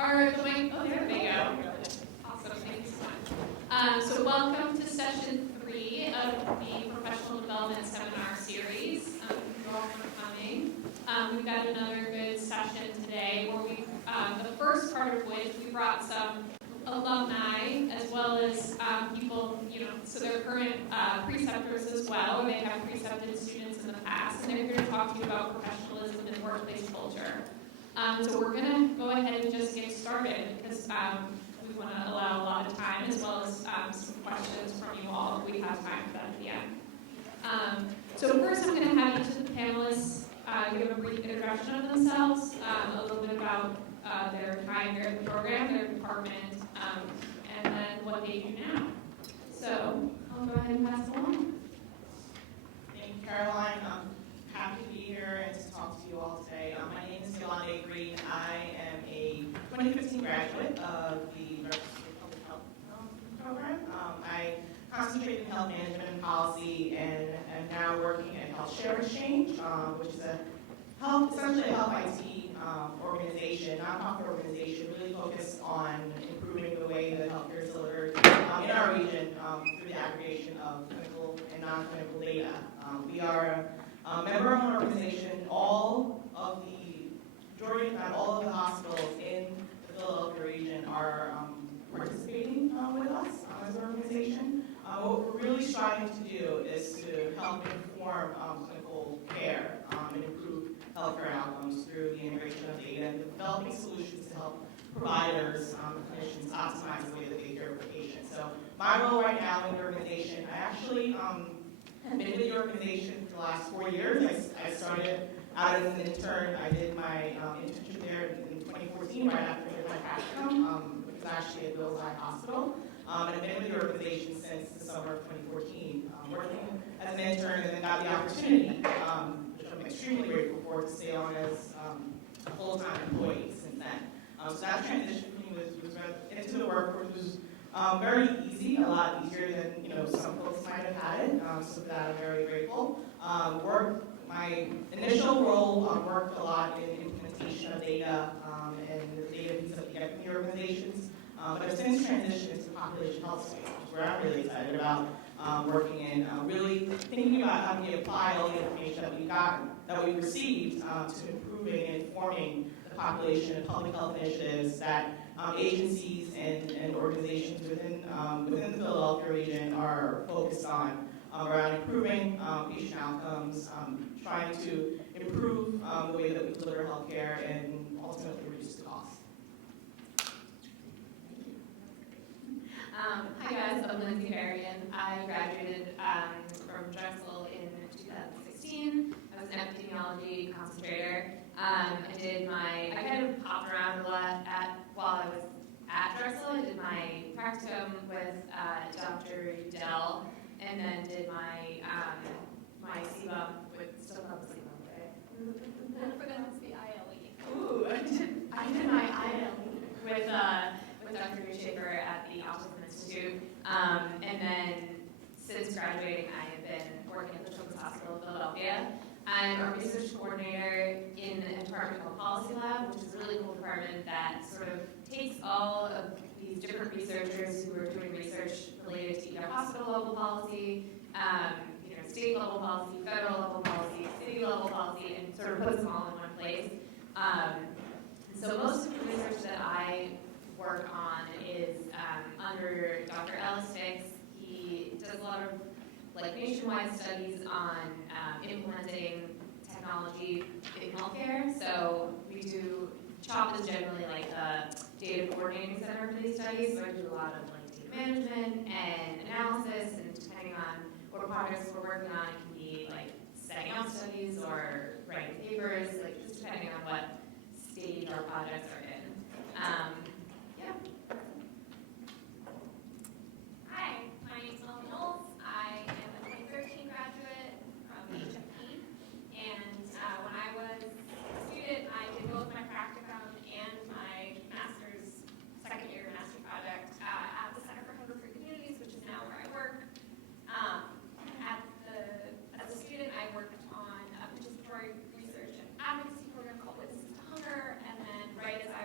Are the mic? Oh, there they go. Awesome. Thank you so much. So welcome to session 3 of the Professional Development Seminar Series. Thank you all for coming. We've got another good session today where the first part of which we brought some alumni as well as people, so they're current preceptors as well, or they have precepted students in the past, and they're here to talk to you about professionalism and workplace culture. So we're going to go ahead and just get started because we want to allow a lot of time as well as some questions from you all if we have time for that at the end. So first I'm going to have each of the panelists give a brief introduction of themselves, a little bit about their time here at the program, their department, and then what they do now. So I'll go ahead and pass it along. Thank you, Caroline. I'm happy to be here and to talk to you all today. My name is Yolanda Green. I am a 2015 graduate of the University of Public Health program. I concentrate in health management and policy and am now working at Health Share Exchange, which is essentially a health IT organization, nonprofit organization, really focused on improving the way that healthcare is delivered in our region through the aggregation of clinical and non-clinical data. We are a member-owned organization. All of the hospitals in the Philadelphia region are participating with us as an organization. What we're really striving to do is to help inform clinical care and improve healthcare outcomes through the integration of data and developing solutions to help providers and clinicians optimize the way that they care for patients. So my role right now in the organization, I actually have been with the organization for the last 4 years. I started out as an intern. I did my internship there in 2014, right after I did my practicum, which was actually at Wills Eye Hospital. And I've been with the organization since the summer of 2014, working as an intern, and then got the opportunity, which I'm extremely grateful for, to stay on as a full-time employee since then. So that transition for me was into the workforce was very easy, a lot easier than some folks might have had it. So for that, I'm very grateful. My initial role worked a lot in implementation of data and the data piece of the organizations. But I've since transitioned into the population health space, which is where I'm really excited about working in, really thinking about how we apply all the information that we've gotten, that we've received, to improving and informing the population and public health initiatives that agencies and organizations within the Philadelphia region are focused on around improving patient outcomes, trying to improve the way that we deliver healthcare, and ultimately reduce the cost. Hi guys, I'm Lindsay Varian. I graduated from Drexel in 2016. I was an epidemiology concentrator. I kind of hopped around a lot while I was at Drexel. I did my practicum with Dr. Udell, and then did my CBUM still called the CBUM, right? I forgot it's the ILE. Ooh, I did my ILE with Dr. Schaefer at the Autism Institute, and then since graduating, I have been working at the Children's Hospital of Philadelphia. I'm a research coordinator in a department called Policy Lab, which is a really cool department that sort of takes all of these different researchers who are doing research related to either hospital level policy, state level policy, federal level policy, city level policy, and sort of puts them all in one place. So most of the research that I work on is under Dr. Ellis Fix. He does a lot of nationwide studies on implementing technology in healthcare. So we do, CHOP is generally like a data coordinating center for these studies. So I do a lot of data management and analysis, and depending on what projects we're working on, it can be setting up studies or writing papers, just depending on what stage our projects are in. Yeah. Hi, my name is Melanie Knowles. I am a 2013 graduate from HFP, and when I was a student, I did both my practicum and my second year master's project at the Center for Hunger Free Communities, which is now where I work. As a student, I worked on a participatory research and advocacy program called Witnesses to Hunger, and then right as I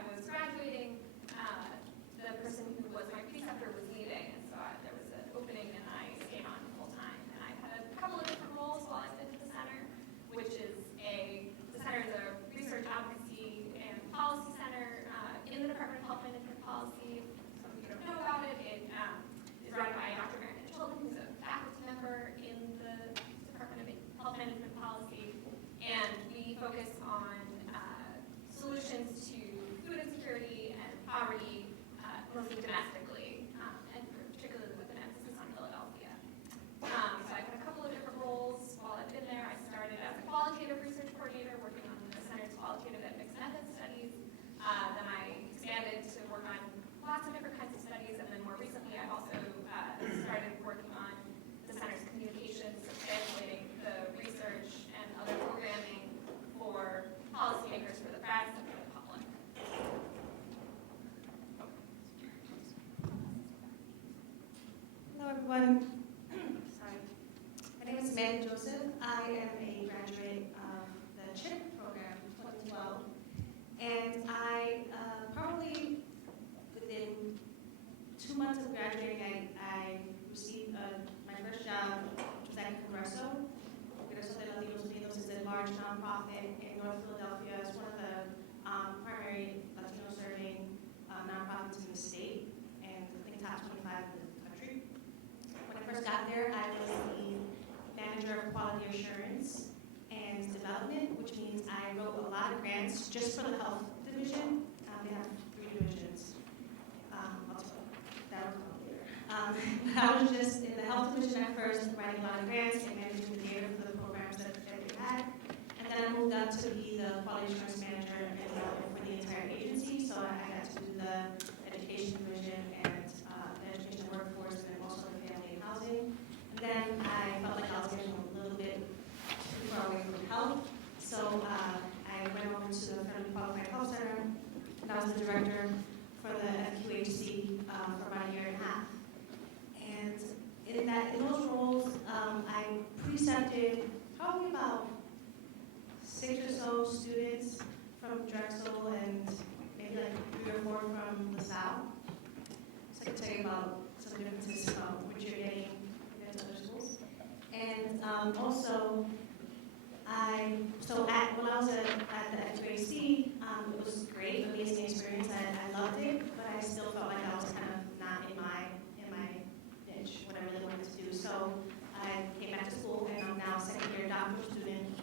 qualitative and mixed method studies. Then I expanded to work on lots of different kinds of studies, and then more recently I've also started working on the center's communications, so translating the research and other programming for policymakers, for the press, and for the public. Hello, everyone. Sorry. My name is Amanda Joseph. I am a graduate of the CHIP program 2012, and I probably within 2 months of graduating, I received my first job, which was at Congreso. Congreso de Latinos Unidos is a large nonprofit in North Philadelphia. It's one of the primary Latino-serving nonprofits in the state, and I think top 25 in the country. When I first got there, I was the manager of quality assurance and development, which means I wrote a lot of grants just for the health division. They have 3 divisions. I'll tell you, that will come later. I was just in the health division at first, writing a lot of grants and managing the data for the programs that we had. And then I moved up to be the quality assurance manager and development for the entire agency. So I got to do the education division and the education workforce, and also the family and housing. And then I felt like I was getting a little bit too far away from health. So I went over to the Federally Qualified Health Center, and I was the director for the FQHC for about a year and a half. And in those roles, I precepted probably about 6 or so students from Drexel and maybe like 3 or 4 from LaSalle. So I can tell you about some differences from what you're getting compared to other schools. And also, when I was at the FQHC, it was great, amazing experience. I loved it, but I still felt like I was kind of not in my niche, what I really wanted to do. So I came back to school, and I'm now a second-year doctoral student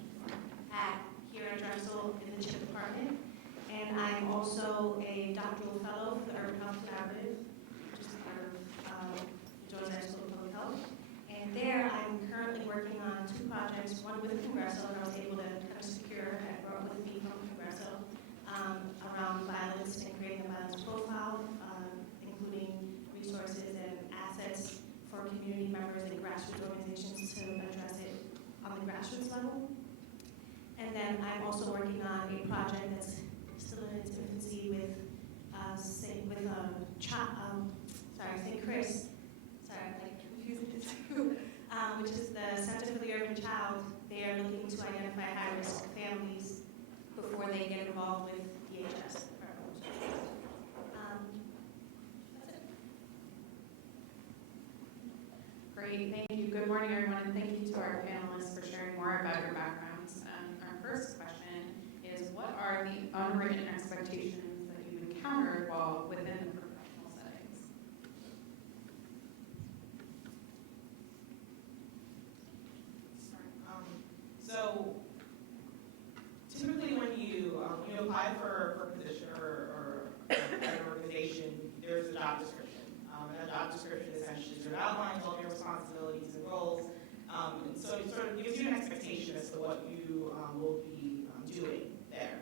here at Drexel in the CHIP department. And I'm also a doctoral fellow for the Urban Health Collaborative, which is part of Georgia School of Public Health. And there, I'm currently working on 2 projects, one with Congreso, that I was able to kind of secure and brought with me from Congreso, around violence and creating a violence profile, including resources and assets for community members and grassroots organizations to address it on the grassroots level. And then I'm also working on a project that's still in its infancy with St. Chris. Sorry, I'm like confusing the two. Which is the Center for the Urban Child. They are looking to identify high-risk families before they get involved with DHS. That's it. Great, thank you. Good morning, everyone, and thank you to our panelists for sharing more about your backgrounds. Our first question is, what are the unwritten expectations that you've encountered while within the professional settings? So typically when you apply for a position or an organization, there's a job description. And that job description essentially sort of outlines all of your responsibilities and roles. And so it sort of gives you an expectation as to what you will be doing there.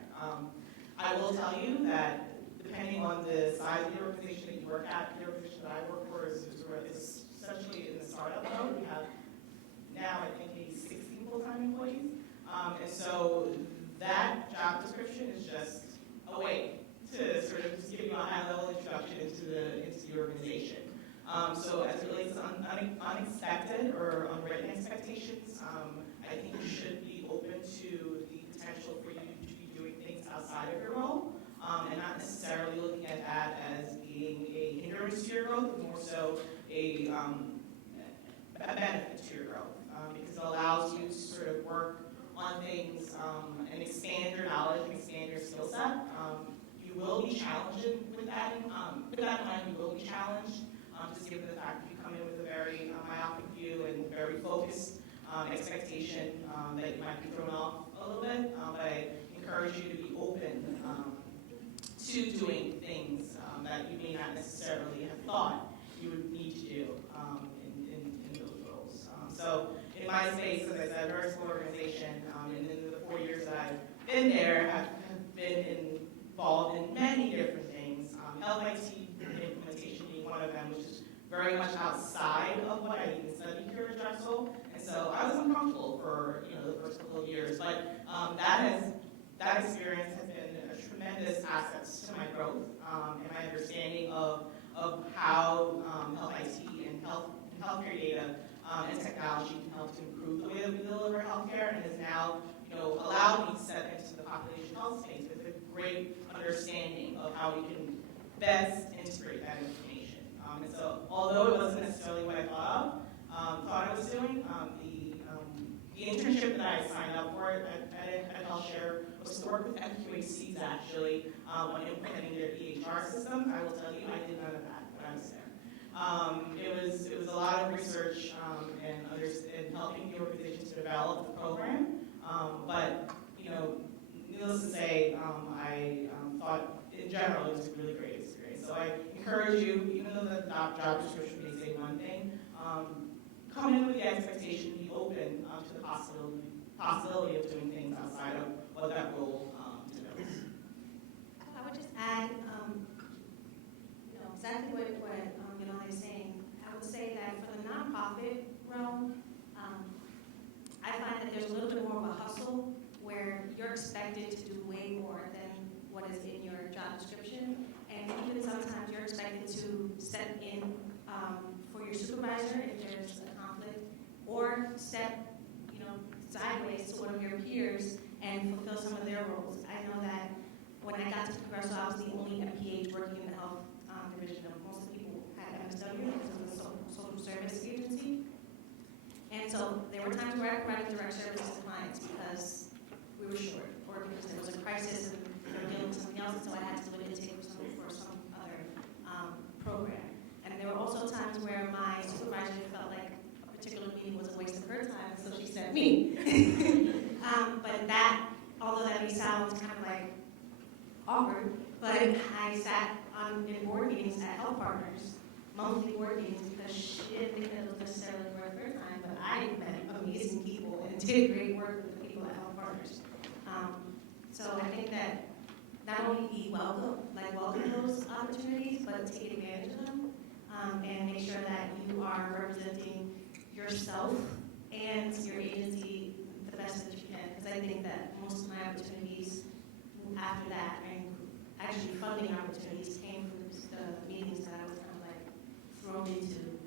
I will tell you that depending on the size of the organization that you work at, the organization that I work for is essentially in the startup mode. We have now, I think, maybe 60 full-time employees. And so that job description is just a way to sort of just give you a high-level introduction into the organization. So as it relates to unexpected or unwritten expectations, I think you should be open to the potential for you to be doing things outside of your role, and not necessarily looking at that as being a hindrance to your growth, but more so a benefit to your growth, because it allows you to sort of work on things and expand your knowledge and expand your skill set. You will be challenged with that in mind. You will be challenged, just given the fact that you come in with a very myopic view and very focused expectation that you might be thrown off a little bit. But I encourage you to be open to doing things that you may not necessarily have thought you would need to do in those roles. So in my space, as I said, a very small organization, and in the 4 years that I've been there, have been involved in many different things. Health IT implementation being one of them, which is very much outside of what I even studied here at Drexel. And so I was uncomfortable for the first couple of years, but that experience has been a tremendous asset to my growth and my understanding of how health IT and healthcare data and technology can help to improve the way that we deliver healthcare, and has now allowed me to step into the population health space with a great understanding of how we can best integrate that information. And so, although it wasn't necessarily what I thought I was doing, the internship that I signed up for at HealthShare was to work with FQHCs actually on implementing their EHR system. I will tell you, I did none of that when I was there. It was a lot of research and helping the organization to develop the program. But needless to say, I thought in general it was a really great experience. So I encourage you, even though the job description may say one thing, come in with the expectation to be open to the possibility of doing things outside of what that role denotes. I would just add, exactly what Yolanda is saying. I would say that for the nonprofit realm, I find that there's a little bit more of a hustle where you're expected to do way more than what is in your job description, and even sometimes you're expected to step in for your supervisor if there's a conflict, or step sideways to one of your peers and fulfill some of their roles. I know that when I got to Progresso, I was the only MPH working in the health division. Most people had MSW because it was a social service agency. And so there were times where I provided direct services to clients because we were short, or because there was a crisis and they were dealing with something else, and so I had to do an intake for some other program. And there were also times where my supervisor felt like a particular meeting was a waste of her time, so she sent me. But that, although that may sound kind of like awkward, but I sat in board meetings at Health Partners, monthly board meetings, because she didn't think that it was necessarily worth her time, but I met amazing people and did great work with the people at Health Partners. So I think that not only be welcome those opportunities, but take advantage of them and make sure that you are representing yourself and your agency the best that you can. Because I think that most of my opportunities after that, and actually funding opportunities, came from the meetings that I was kind of like thrown into.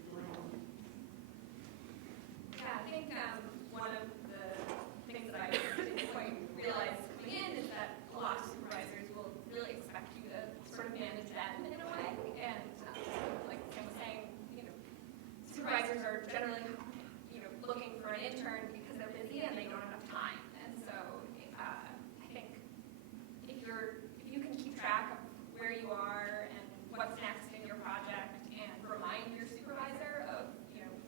Yeah, I think one of the things that I didn't quite realize coming in is that a lot of supervisors will really expect you to sort of manage them in a way. And like Kim was saying, supervisors are generally, looking for an intern because they're busy and they don't have enough time. And so I think if you can keep track of where you are and what's next in your project, and remind your supervisor of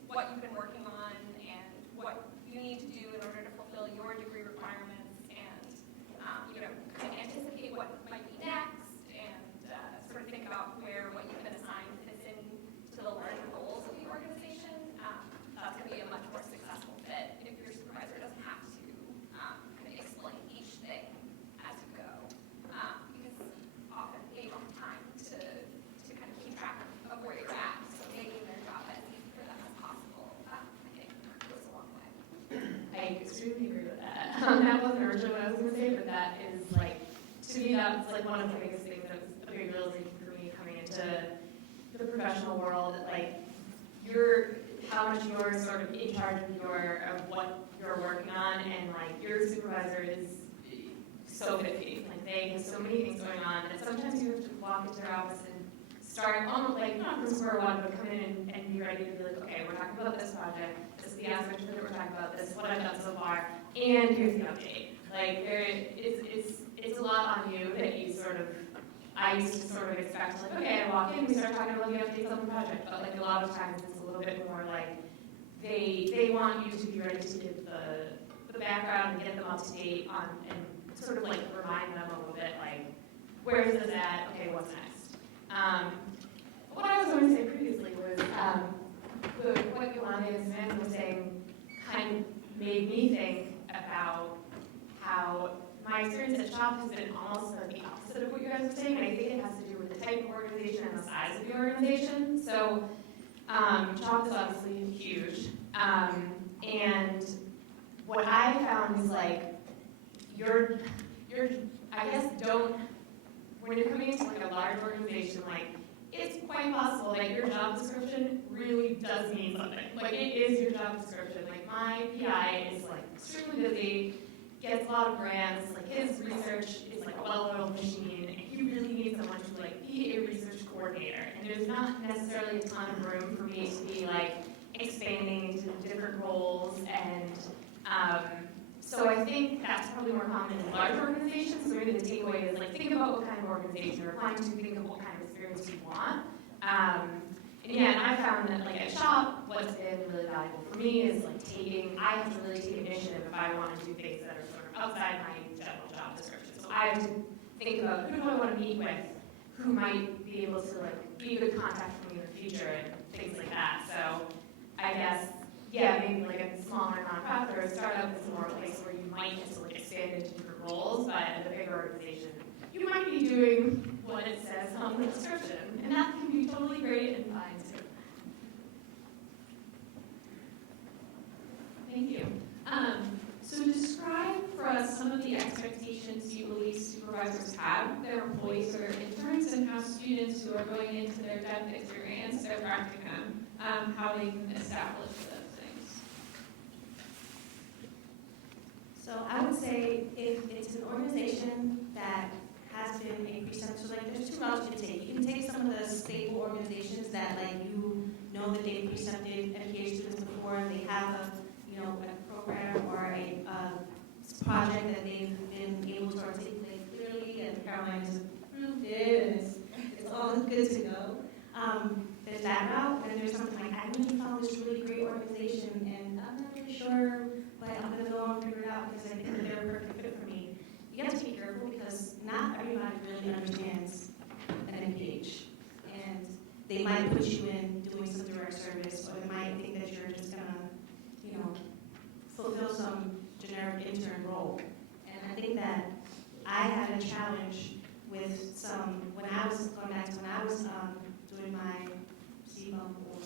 what you've been working on and what you need to do in order to fulfill your degree requirements, and kind of anticipate what might be next, and sort of think about where what you've been assigned fits in to the larger goals of the organization. That's going to be a much more successful fit if your supervisor doesn't have to kind of explain each thing as you go, because often they don't have time to kind of keep track of where you're at. So making their job as easy for them as possible, I think, goes a long way. I extremely agree with that. That wasn't originally what I was going to say, but that is to me, that's one of the biggest things that was a big realization for me coming into the professional world. How much you're sort of in charge of what you're working on, and your supervisor is so busy. They have so many things going on that sometimes you have to walk into their office and start almost not from square one, but come in and be ready to be like, okay, we're talking about this project, this is the aspect that we're talking about, this is what I've done so far, and here's the update. It's a lot on you that you I used to sort of expect, okay, I walk in, we start talking about the updates on the project, but a lot of times it's a little bit more they want you to be ready to give the background and get them up to date on, and sort of remind them a little bit where is this at, okay, what's next? What I was going to say previously was what Yolanda and Samantha was saying kind of made me think about how my experience at CHOP has been almost the opposite of what you guys are saying, and I think it has to do with the type of organization and the size of the organization. So CHOP is obviously huge, and what I found is like you're I guess when you're coming into like a large organization, like it's quite possible that your job description really does mean something. Like it is your job description. Like my PI is like extremely busy, gets a lot of grants, like his research is like a well-oiled machine, and he really needs someone to like be a research coordinator. And there's not necessarily a ton of room for me to be like expanding into different roles, and so I think that's probably more common in large organizations. So maybe the takeaway is like think about what kind of organization you're applying to, think of what kind of experience you want. And yeah, and I found that like at CHOP, what's been really valuable for me is like I have to really take initiative if I want to do things that are sort of outside my general job description. So I have to think about who do I want to meet with, who might be able to like be a good contact for me in the future and things like that. So I guess, yeah, maybe like a smaller nonprofit or a startup is more a place where you might get to like expand into different roles, but at a bigger organization, you might be doing what it says on the description, and that can be totally great and fine too. Thank you. So describe for us some of the expectations you believe supervisors have of their employees or interns, and how students who are going into their depth experience, their practicum, how they can establish those things. So I would say if it's an organization that has been a preceptor, so like there's two routes you can take. You can take some of the stable organizations that like you know that they've precepted MPH students before, and they have a program or a project that they've been able to articulate clearly, and Caroline has approved it, and it's all good to go. There's that route, and then there's something like, I really found this really great organization, and I'm not really sure, but I'm going to go and figure it out because I think that they're a perfect fit for me. You have to be careful because not everybody really understands an MPH, and they might put you in doing some direct service, or they might think that you're just going to, fulfill some generic intern role. And I think that I had a challenge with when I was doing my CBUM or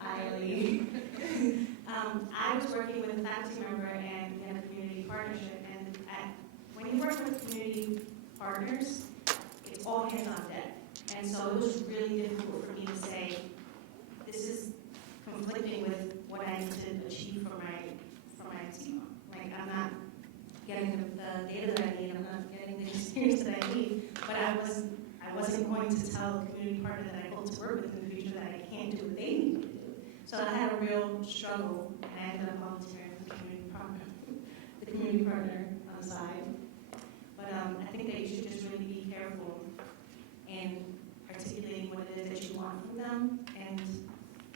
ILE, I was working with a faculty member and we had a community partnership. And when you work with community partners, it's all hands on deck. And so it was really difficult for me to say, this is conflicting with what I need to achieve for my CBUM. Like, I'm not getting the data that I need, I'm not getting the experience that I need, but I wasn't going to tell the community partner that I hope to work with in the future that I can't do what they need me to do. So I had a real struggle, and I ended up volunteering for the community partner on the side. But I think that you should just really be careful in articulating what it is that you want from them, and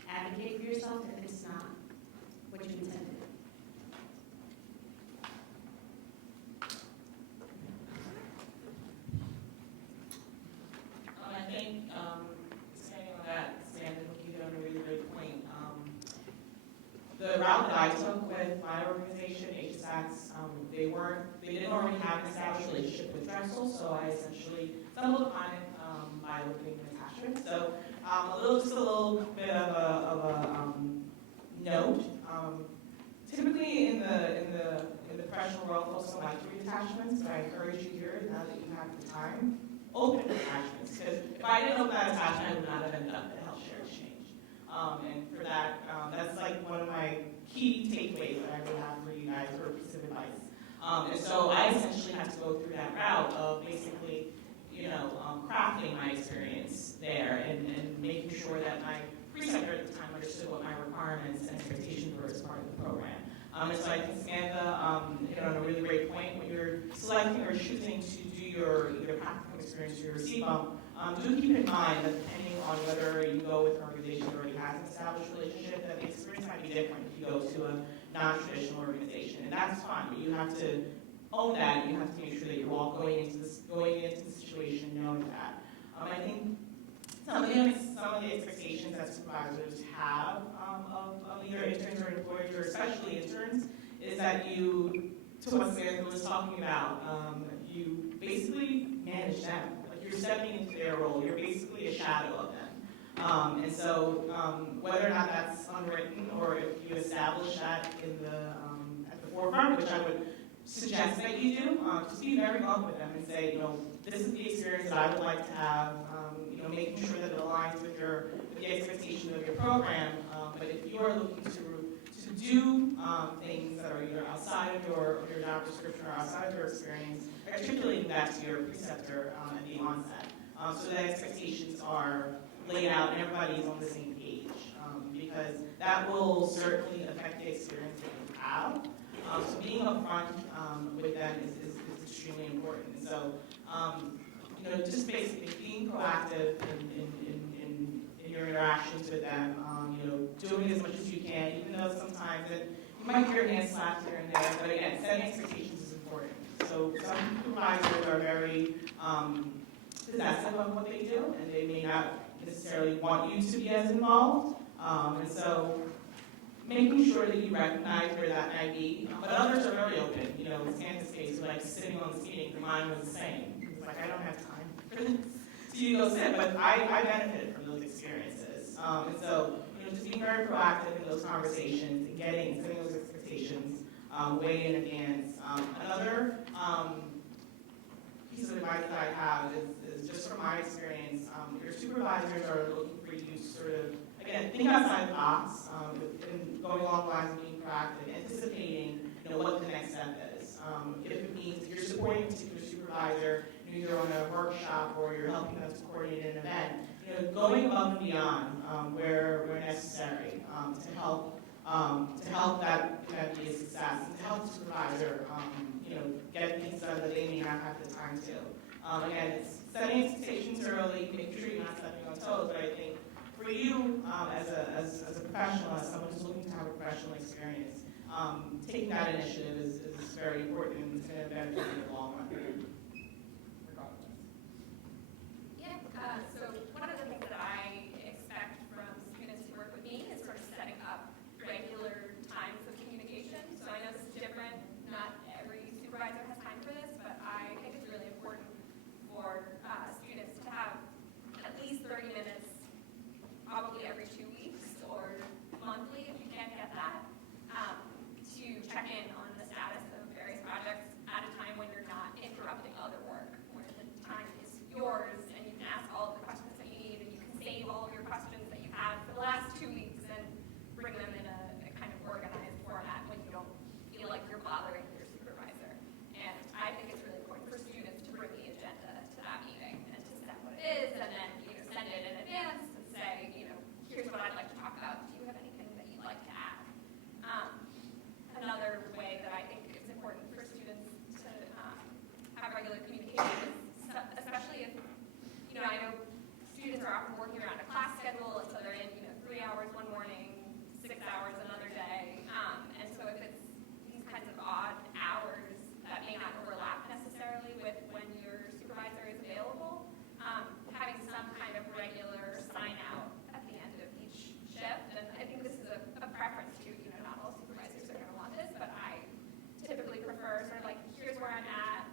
advocate for yourself if it's not what you intended. I think, expanding on that, Samantha, you hit on a really great point. The route that I took with my organization, HSACs, they didn't already have an established relationship with Drexel, so I essentially stumbled upon it by looking at attachments. So just a little bit of a note. Typically in the professional world, folks don't like to read attachments, but I encourage you here, now that you have the time, open attachments. Because if I didn't open that attachment, I would not have ended up at Health Share Exchange. And for that, that's like one of my key takeaways that I would have for you guys for a piece of advice. And so I essentially had to go through that route of basically, crafting my experience there and making sure that my preceptor at the time understood what my requirements and expectations were as part of the program. And so I think Samantha hit on a really great point. When you're selecting or choosing to do your either practical experience or your CBUM, do keep in mind that depending on whether you go with an organization that already has an established relationship, that the experience might be different if you go to a non-traditional organization. And that's fine, but you have to own that, and you have to make sure that you're all going into the situation knowing that. I think some of the expectations that supervisors have of either interns or employers, or especially interns, is that you to what Samantha was talking about, you basically manage them. Like you're stepping into their role. You're basically a shadow of them. And so whether or not that's unwritten or if you establish that in at the forefront, which I would suggest that you do, just be very blunt with them and say, this is the experience that I would like to have, making sure that it aligns with the expectation of your program. But if you are looking to do things that are either outside of your job description or outside of your experience, articulating that to your preceptor at the onset, so that expectations are laid out and everybody's on the same page, because that will certainly affect the experience that you have. So being upfront with them is extremely important. And so, just basically being proactive in your interactions with them, doing as much as you can, even though sometimes you might hear your hands slapped here and there, but again, setting expectations is important. So some supervisors are very possessive of what they do, and they may not necessarily want you to be as involved. And so making sure that you recognize where that might be. But others are very open. In Santa's case, like sitting on this meeting, the mine was the same. He was like, I don't have time for this. So you go sit, but I benefited from those experiences. And so, just being very proactive in those conversations and setting those expectations way in advance. Another piece of advice that I have is just from my experience, your supervisors are looking for you to sort of, again, think outside the box, and going along the lines of being proactive, anticipating, what the next step is. If it means that you're supporting a particular supervisor, either on a workshop or you're helping them to coordinate an event, going above and beyond where necessary to help that event be a success, and to help the supervisor, get things done that they may not have the time to. Again, it's setting expectations early, making sure you're not stepping on toes, but I think for you, as a professional, as someone who's looking to have a professional experience, taking that initiative is very important, and it's going to benefit you in the long run. Regardless. Yeah, so one of the things that I expect from students who work with me is sort of setting up regular times of communication. So I know this is different, not every supervisor has time for this, but I think it's really important for students to have at least 30 minutes, probably every 2 weeks or monthly if you can't get that, to check in on the status of various projects at a time when you're not interrupting other work, where the time is yours and you can ask all of the questions that you need and you can save all of your questions that you've had for the last 2 weeks and bring them in a kind of organized format when you don't feel like you're bothering your supervisor. And I think it's really important for students to bring the agenda to that meeting and to set what it is and then send it in advance and say, here's what I'd like to talk about. Do you have anything that you'd like to add? Another way that I think it's important for students to have regular communication is, especially if, I know students are often working around a class schedule, and so they're in, 3 hours one morning, 6 hours another day. And so if it's these kinds of odd hours that may not overlap necessarily with when your supervisor is available, having some kind of regular sign out at the end of each shift. And I think this is a preference too, not all supervisors are going to want this, but I typically prefer sort of like, here's where I'm at,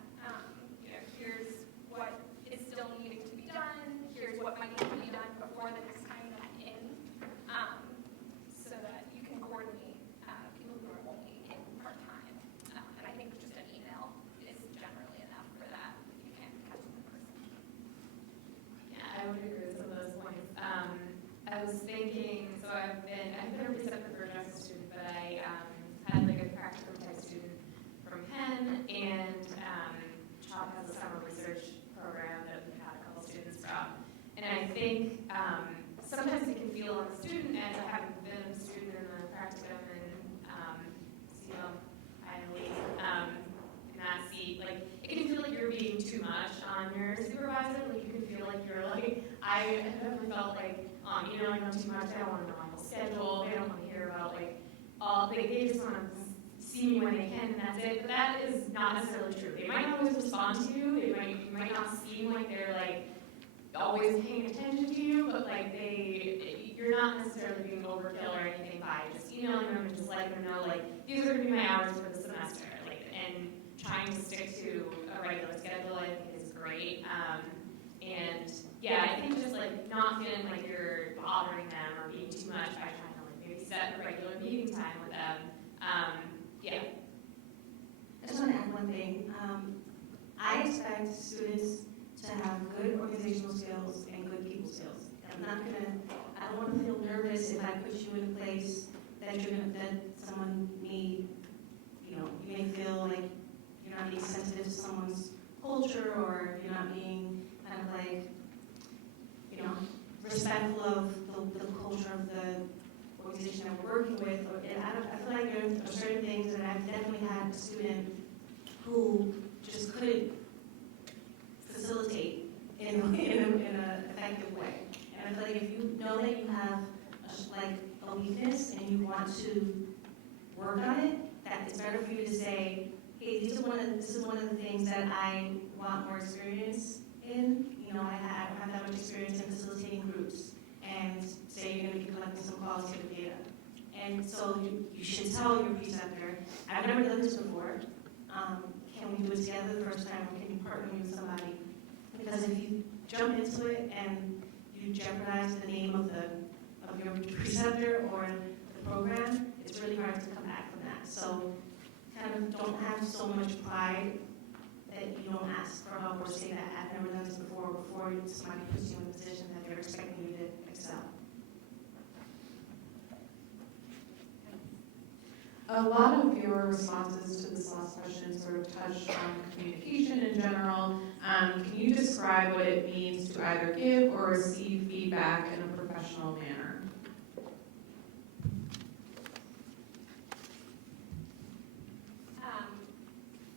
here's what is still needing to be done, here's what might need to be done before the next time that I'm in, so that you can coordinate people who are only in part-time. And I think just an email is generally enough for that if you can't catch them in person. Yeah, I would agree with some of those points. I was thinking, so I've been a preceptor for a nursing student, but I had like a practicum type student from Penn, and CHOP has a summer research program that we've had a couple students from. And I think sometimes it can feel on the student end, I haven't been a student in the practicum and in that seat, like it can feel like you're being too much on your supervisor, like you can feel like you're like, I definitely felt like, I know too much, I don't want to know my whole schedule, they don't want to hear about they just want to see me when they can and that's it, but that is not necessarily true. They might not always respond to you, you might not seem like they're always paying attention to you, but you're not necessarily being overkill or anything by just emailing them and just letting them know these are going to be my hours for the semester, and trying to stick to a regular schedule, I think, is great. And yeah, I think just like not feeling like you're bothering them or being too much by trying to like maybe set a regular meeting time with them. Yeah. I just want to add one thing. I expect students to have good organizational skills and good people skills. I don't want to feel nervous if I put you in a place that someone may, you may feel like you're not being sensitive to someone's culture, or you're not being kind of like, respectful of the culture of the organization that we're working with. I feel like there are certain things that I've definitely had a student who just couldn't facilitate in an effective way. And I feel like if you know that you have a weakness and you want to work on it, that it's better for you to say, hey, this is one of the things that I want more experience in. I don't have that much experience in facilitating groups. And say you're going to be collecting some qualitative data. And so you should tell your preceptor, I've never done this before. Can we do it together the first time, or can you partner me with somebody? Because if you jump into it and you jeopardize the name of your preceptor or the program, it's really hard to come back from that. So kind of don't have so much pride that you don't ask for help or say that I've never done this before somebody puts you in a position that they're expecting you to excel. A lot of your responses to this last question sort of touched on communication in general. Can you describe what it means to either give or receive feedback in a professional manner?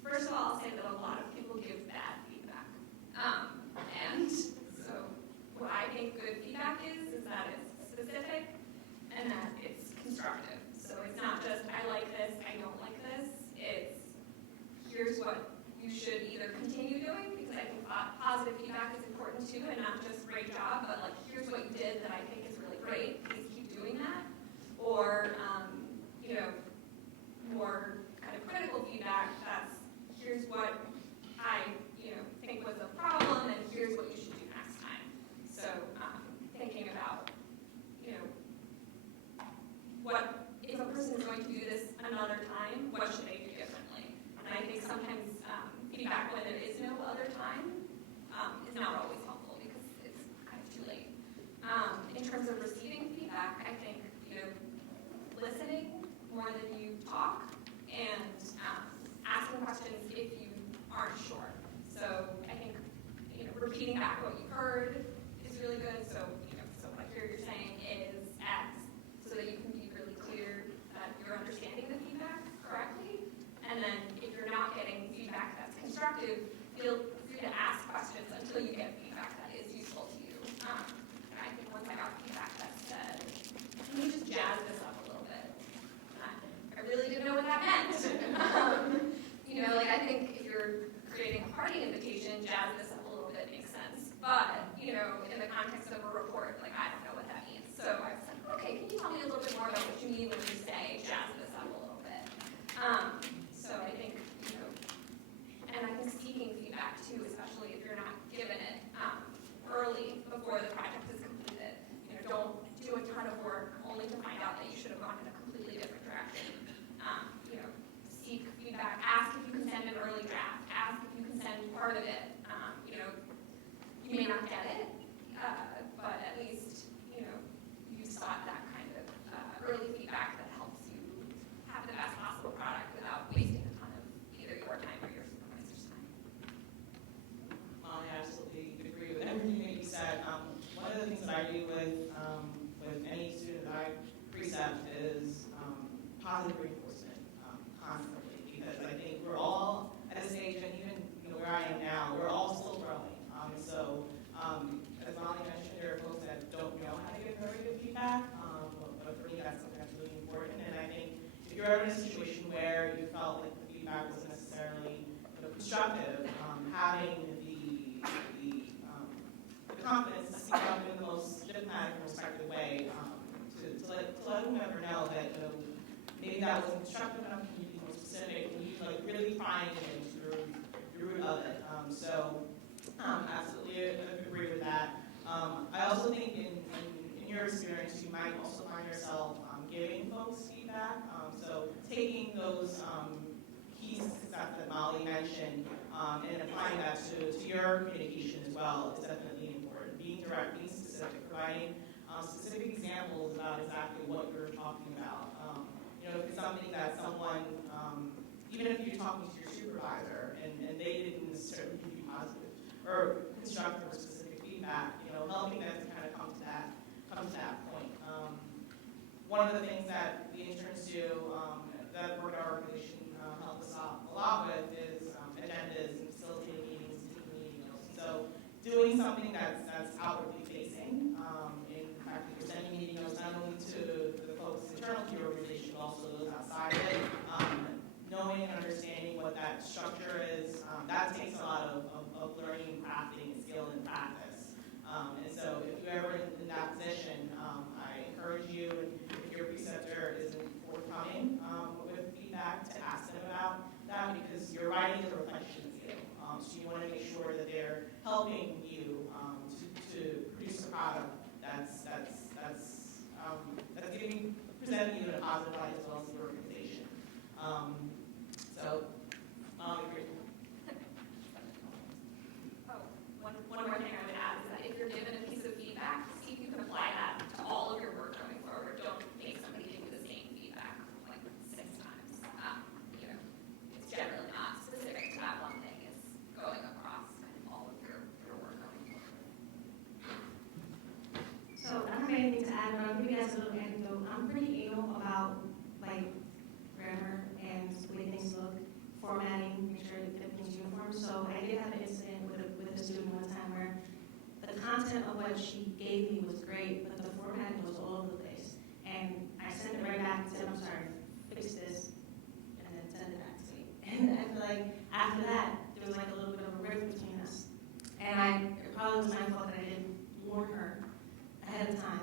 First of all, I'll say that a lot of people give bad feedback. And so what I think good feedback is that it's specific and that it's constructive. So it's not just, I like this, I don't like this. It's, here's what you should either continue doing, because I think positive feedback is important too, and not just great job, but like, here's what you did that I think is really great, please keep doing that. Or, more kind of critical feedback, that's, here's what I, think was a problem, and here's what you should do next time. So, thinking about, what, if a person is going to do this another time, what should they do differently? And I think sometimes feedback when there is no other time is not always helpful because it's kind of too late. In terms of receiving feedback, I think, listening more than you talk and asking questions if you aren't sure. So I think, repeating back what you've heard is really good. So, so what I hear you're saying is X, so that you can be really clear that you're understanding the feedback correctly. And then if you're not getting feedback that's constructive, feel free to ask questions until you get feedback that is useful to you. And I think once I got feedback that said, can you just jazz this up a little bit? I really didn't know what that meant. I think if you're creating a party invitation, jazz this up a little bit makes sense. But, in the context of a report, I don't know what that means. So I was like, okay, can you tell me a little bit more about what you mean when you say jazz this up a little bit? So I think, and I think seeking feedback too, especially if you're not given it early before the project is completed. Don't do a ton of work only to find out that you should have gone in a completely different direction. Seek feedback. Ask if you can send an early draft. Ask if you can send part of it. You may not get it, but at least, you sought that kind of early feedback that helps you have the best possible product without wasting a ton of either your time or your supervisor's time. I absolutely agree with everything that you said. One of the things that I do with any student that I precept is positive reinforcement constantly, because I think we're all at this age, and even where I am now, we're all still growing. As Molly mentioned, there are folks that don't know how to give very good feedback, but for me, that's something that's really important. And I think if you're ever in a situation where you felt like the feedback wasn't necessarily constructive, having the confidence to speak up in the most diplomatic and respectful way, to let whomever know that maybe that wasn't constructive enough. Can you be more specific? Can you really find and of it. Absolutely agree with that. I also think in your experience, you might also find yourself giving folks feedback. So taking those key success that Molly mentioned and applying that to your communication as well is definitely important. Being direct, being specific, providing specific examples about exactly what you're talking about. If it's something that someone, even if you're talking to your supervisor and they didn't necessarily give you positive or constructive or specific feedback, helping them to kind of come to that point. One of the things that the interns do that work at our organization help us out a lot with is agendas and facilitating meetings, team meetings. So doing something that's outwardly facing, in fact, you're sending meeting notes not only to the folks internal to your organization, but also those outside of it. Knowing and understanding what that structure is, that takes a lot of learning, crafting, and skill and practice. And so if you're ever in that position, I encourage you, if your preceptor isn't forthcoming with feedback, to ask them about that, because your writing is a reflection of you. So you want to make sure that they're helping you to produce a product that's presenting you in a positive light as well as the organization. Agree. One more thing I would add is that if you're given a piece of feedback, see if you can apply that to all of your work going forward. Don't make somebody give you the same feedback like 6 times. It's generally not specific to that one thing. It's going across kind of all of your work going forward. So I don't have anything to add, but I'll give you guys a little anecdote. I'm pretty anal about grammar and the way things look, formatting, make sure that everything's uniform. So I did have an incident with a student one time where the content of what she gave me was great, but the formatting was all over the place. And I sent it right back and said, I'm sorry, fix this, and then send it back to me. And I feel like after that, there was a little bit of a rift between us. And it probably was my fault that I didn't warn her ahead of time.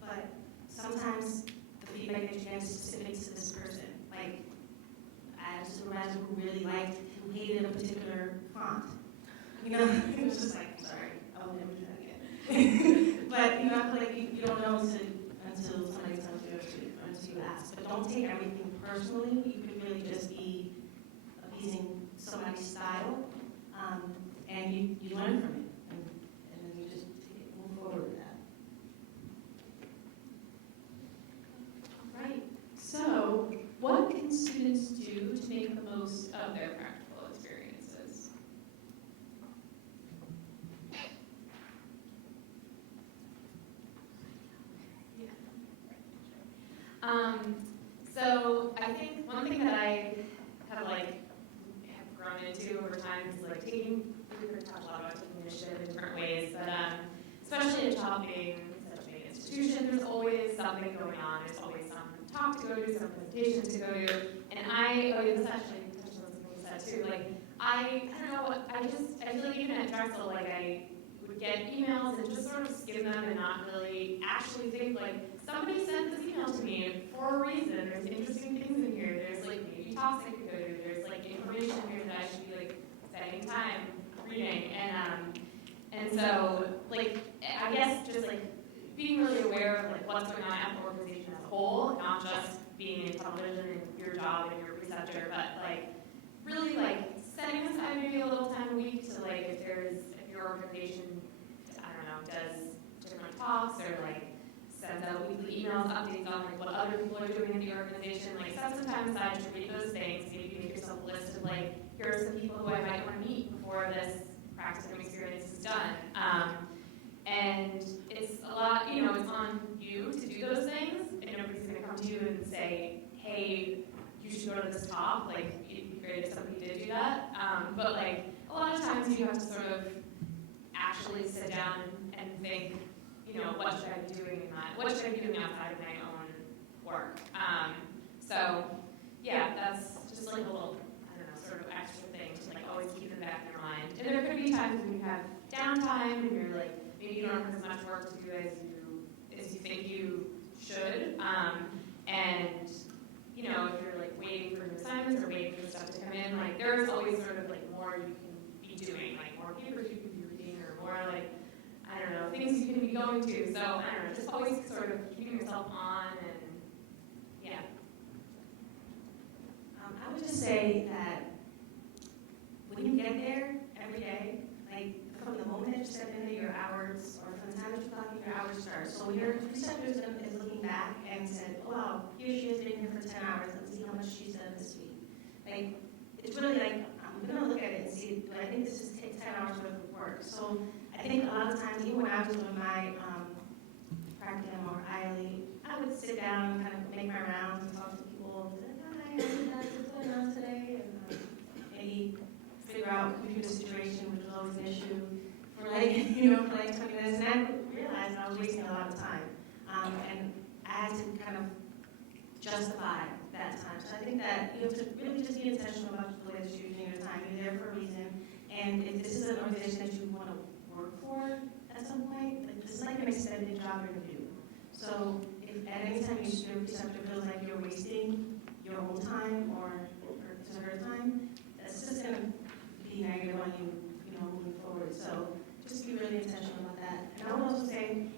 But sometimes the feedback that you get is specific to this person. I had a supervisor who really who hated a particular font. It was just I'm sorry, I will never do that again. But, I feel like you don't know until somebody tells you or until you ask. But don't take everything personally. You could really just be appeasing somebody's style, and you learn from it. And then you just move forward with that. All right. So, what can students do to make the most of their practical experiences? So I think one thing that I have grown into over time is taking, we could talk a lot about taking initiative in different ways, but especially at Child being such a big institution, there's always something going on. There's always some talk to go to, some presentation to go to, and this actually touches on something you said too. I don't know, I feel like even at Drexel, I would get emails and just sort of skim them and not really actually think somebody sent this email to me for a reason. There's interesting things in here. There's maybe talks I could go to. There's information here that I should be spending time reading. And so I guess just being really aware of what's going on at the organization as a whole, not just being in television and your job and your preceptor, but really setting aside maybe a little time a week to if your organization, I don't know, does different talks or sends out weekly emails, updates on what other people are doing in the organization, set some time aside to read those things. Maybe make yourself a list of here are some people who I might want to meet before this practicum experience is done. And it's a lot, it's on you to do those things, and nobody's going to come to you and say, hey, you should go to this talk. It'd be great if somebody did do that. But a lot of times you have to sort of actually sit down and think, what should I be doing what should I be doing outside of my own work? So yeah, that's just a little, I don't know, sort of extra thing to always keep in the back of your mind. And there could be times when you have downtime and you're maybe you don't have as much work to do as you think you should. And if you're waiting for new assignments or waiting for stuff to come in, there's always sort of more more you can be doing, like more papers you can be reading, or more like, I don't know, things you can be going to. So I don't know, just always sort of keeping yourself on and yeah. I would just say that when you get there every day, like from the moment that you step into your hours, or from the time that you clock in, your hours start. So your preceptor is looking back and said, oh, wow, here she has been here for 10 hours. Let's see how much she's done this week. Like, it's really like, I'm going to look at it and see, do I think this is 10 hours worth of work? So I think a lot of times, even when I was doing my practicum or ILE, I would sit down and kind of make my rounds and talk to people. Hi, what's going on today? And maybe figure out computer situation, which was always an issue, for like, for like 20 minutes. And I realized I was wasting a lot of time. And I had to kind of justify that time. So I think that you have to really just be intentional about the way that you're using your time. You're there for a reason. And if this is an organization that you want to work for at some point, like, this is like an extended job interview. So if at any time your preceptor feels like you're wasting your own time or her time, that's just going to be negative on you, moving forward. So just be really intentional about that. And I would also say,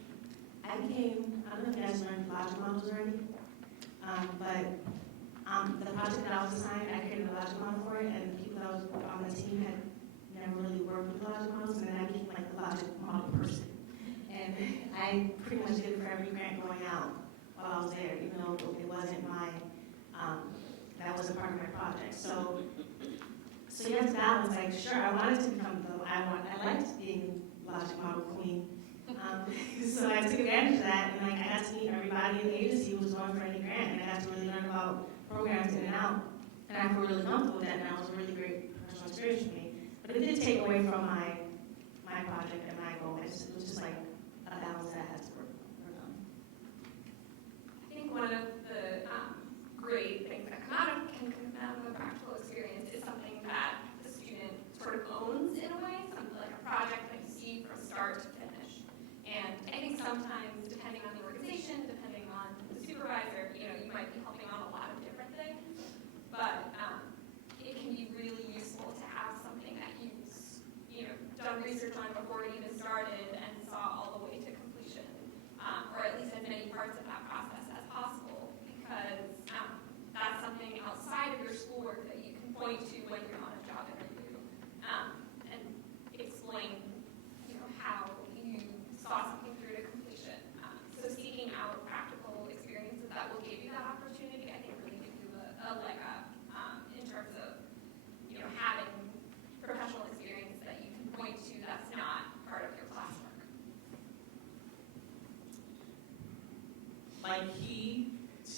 I don't know if you guys learned logic models already, but the project that I was assigned, I created a logic model for it, and the people that was on the team had never really worked with logic models, and then I became like the logic model person. And I pretty much did it for every grant going out while I was there, even though it wasn't that wasn't part of my project. So you have to balance, like, sure, I wanted to become I liked being logic model queen. So I took advantage of that, and like I got to meet everybody in the agency who was going for any grant, and I got to really learn about programs in and out. And I feel really comfortable with that, and that was a really great professional experience for me. But it did take away from my project and my goal. It was just like a balance that I had to work on. I think one of the great things that can come out of a practical experience is something that the student sort of owns in a way, something like a project that you see from start to finish. And I think sometimes, depending on the organization, depending on the supervisor, you might be helping on a lot of different things, but it can be really useful to have something that you've done research on before it even started and saw all the way to completion, or at least as many parts of that process as possible, because that's something outside of your schoolwork that you can point to when you're on a job interview, and explain, how you saw something through to completion. So seeking out practical experiences that will give you that opportunity, I think, really gives you a leg up in terms of, having professional experience that you can point to that's not part of your classwork. My key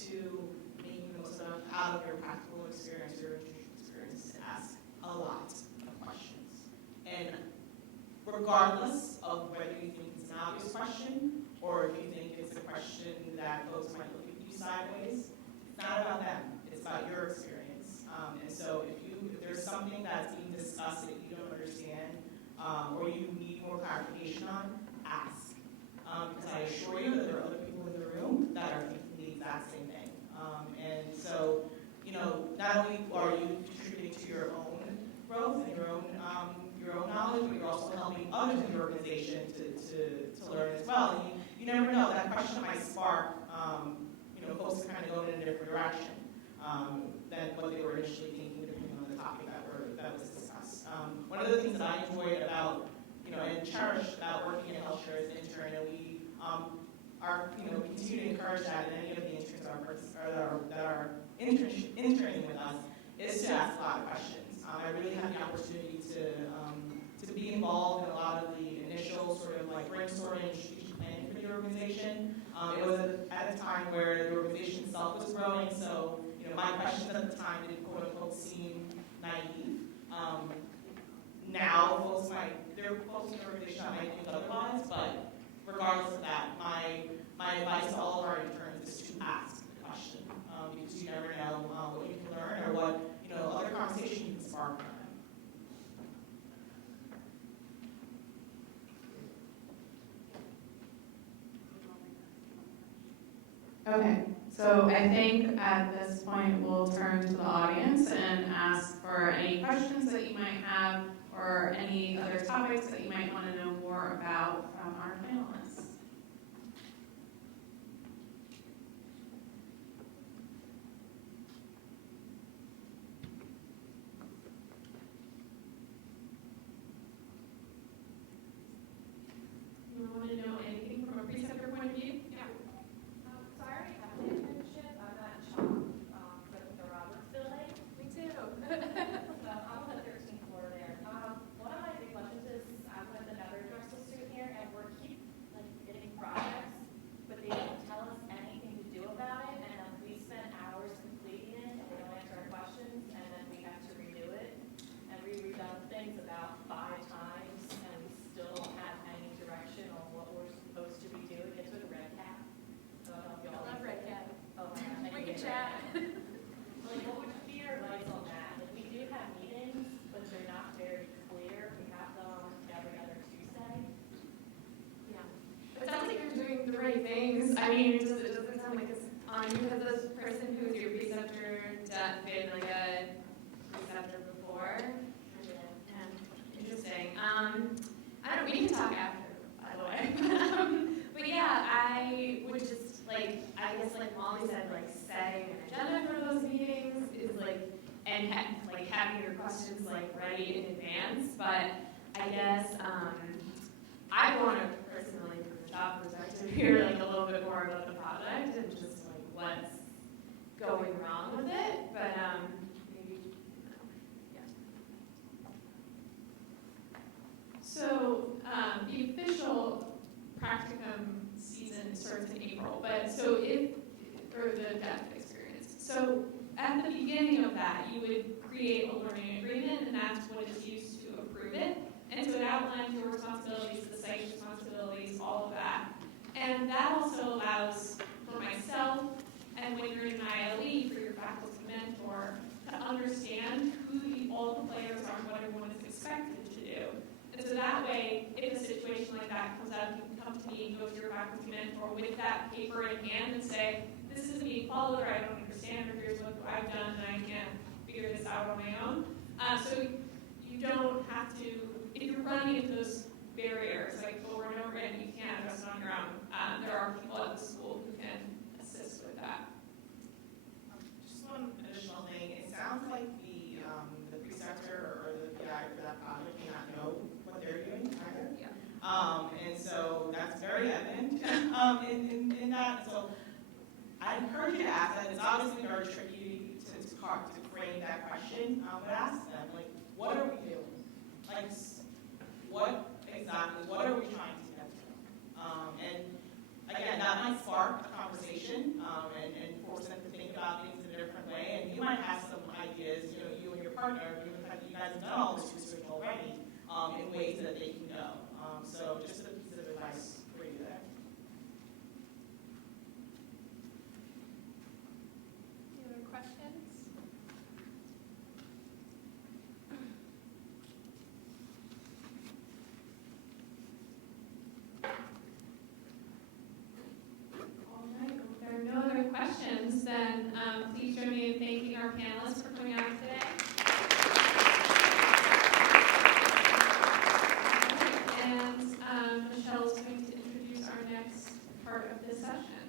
to making the most out of your practical experience, your internship experience, is to ask a lot of questions. And regardless of whether you think it's an obvious question or if you think it's a question that folks might look at you sideways, it's not about them. It's about your experience. And so if there's something that's being discussed that you don't understand or you need more clarification on, ask. Because I assure you that there are other people in the room that are thinking the exact same thing. And so, not only are you contributing to your own growth and your own knowledge, but you're also helping others in the organization to learn as well. And you never know, that question might spark, folks to kind of go in a different direction than what they were initially thinking, depending on the topic that was discussed. One of the things that I enjoyed about, and cherished about working in healthcare as an intern, and we we continue to encourage that in any of the interns that are interning with us, is to ask a lot of questions. I really had the opportunity to be involved in a lot of the initial sort of like brainstorming and strategic planning for the organization. It was at a time where the organization itself was growing, so my questions at the time didn't quote unquote seem naive. Now there are folks in the organization that might think otherwise, but regardless of that, my advice to all of our interns is to ask the question, because you never know what you can learn or what other conversation you can spark from it. Okay, So I think at this point, we'll turn to the audience and ask for any questions that you might have or any other topics that you might want to know more about from our panelists. You want to know anything from a preceptor point of view? Yeah. So I already have an internship. I'm at SHOP for the Roberts Building. Me too. So I'm on the 13th floor there. One of my big questions is I'm with another Drexel student here, and we're getting projects, but they don't tell us anything to do about it, and we spend hours completing it, and they don't answer our questions, and then we have to redo it. And we've done things about 5 times, and we still don't have any direction on what we're supposed to be doing. It's with Red Cat. So I don't know if y'all. I love Red Cat. Oh my gosh. We can chat. What would be your advice on that? Like, we do have meetings, but they're not very clear. We have them every other Tuesday. Yeah. It sounds like you're doing the right things. I mean, it doesn't sound like it's on you. Has this person who's your preceptor been like a preceptor before? Yeah. Interesting. I don't. We can talk after, by the way. But yeah, I would just I guess Molly said, setting an agenda for those meetings is and having your questions ready in advance. But I guess I want to personally, from the job perspective, hear a little bit more about the project and just what's going wrong with it. But maybe, yeah. So the official practicum season starts in April, but for the DEF experience. So at the beginning of that, you would create a learning agreement, and that's what is used to approve it. And so it outlines your responsibilities, the site's responsibilities, all of that. And that also allows for myself, and when you're in an ILE, for your faculty mentor, to understand who all the players are and what everyone is expected to do. And so that way, if a situation like that comes up, you can come to me and go to your faculty mentor with that paper in hand and say, this isn't being followed, or I don't understand, or here's what I've done, and I can't figure this out on my own. So you don't have to, if you're running into those barriers, over and over again, you can't address it on your own. There are people at the school who can assist with that. Just one additional thing. It sounds like the preceptor or the PI for that project may not know what they're doing either. Yeah. And so that's very evident in that. So I encourage you to ask that. It's obviously very tricky to frame that question, but ask them, what are we doing? What are we trying to get to? And again, that might spark a conversation and force them to think about things in a different way. And you might have some ideas, you and your partner, given the fact that you guys have done all this research already, in ways that they can go. So just a piece of advice for you there. Any other questions? All right, well, if there are no other questions, then please join me in thanking our panelists for coming out today. And Michelle is going to introduce our next part of this session.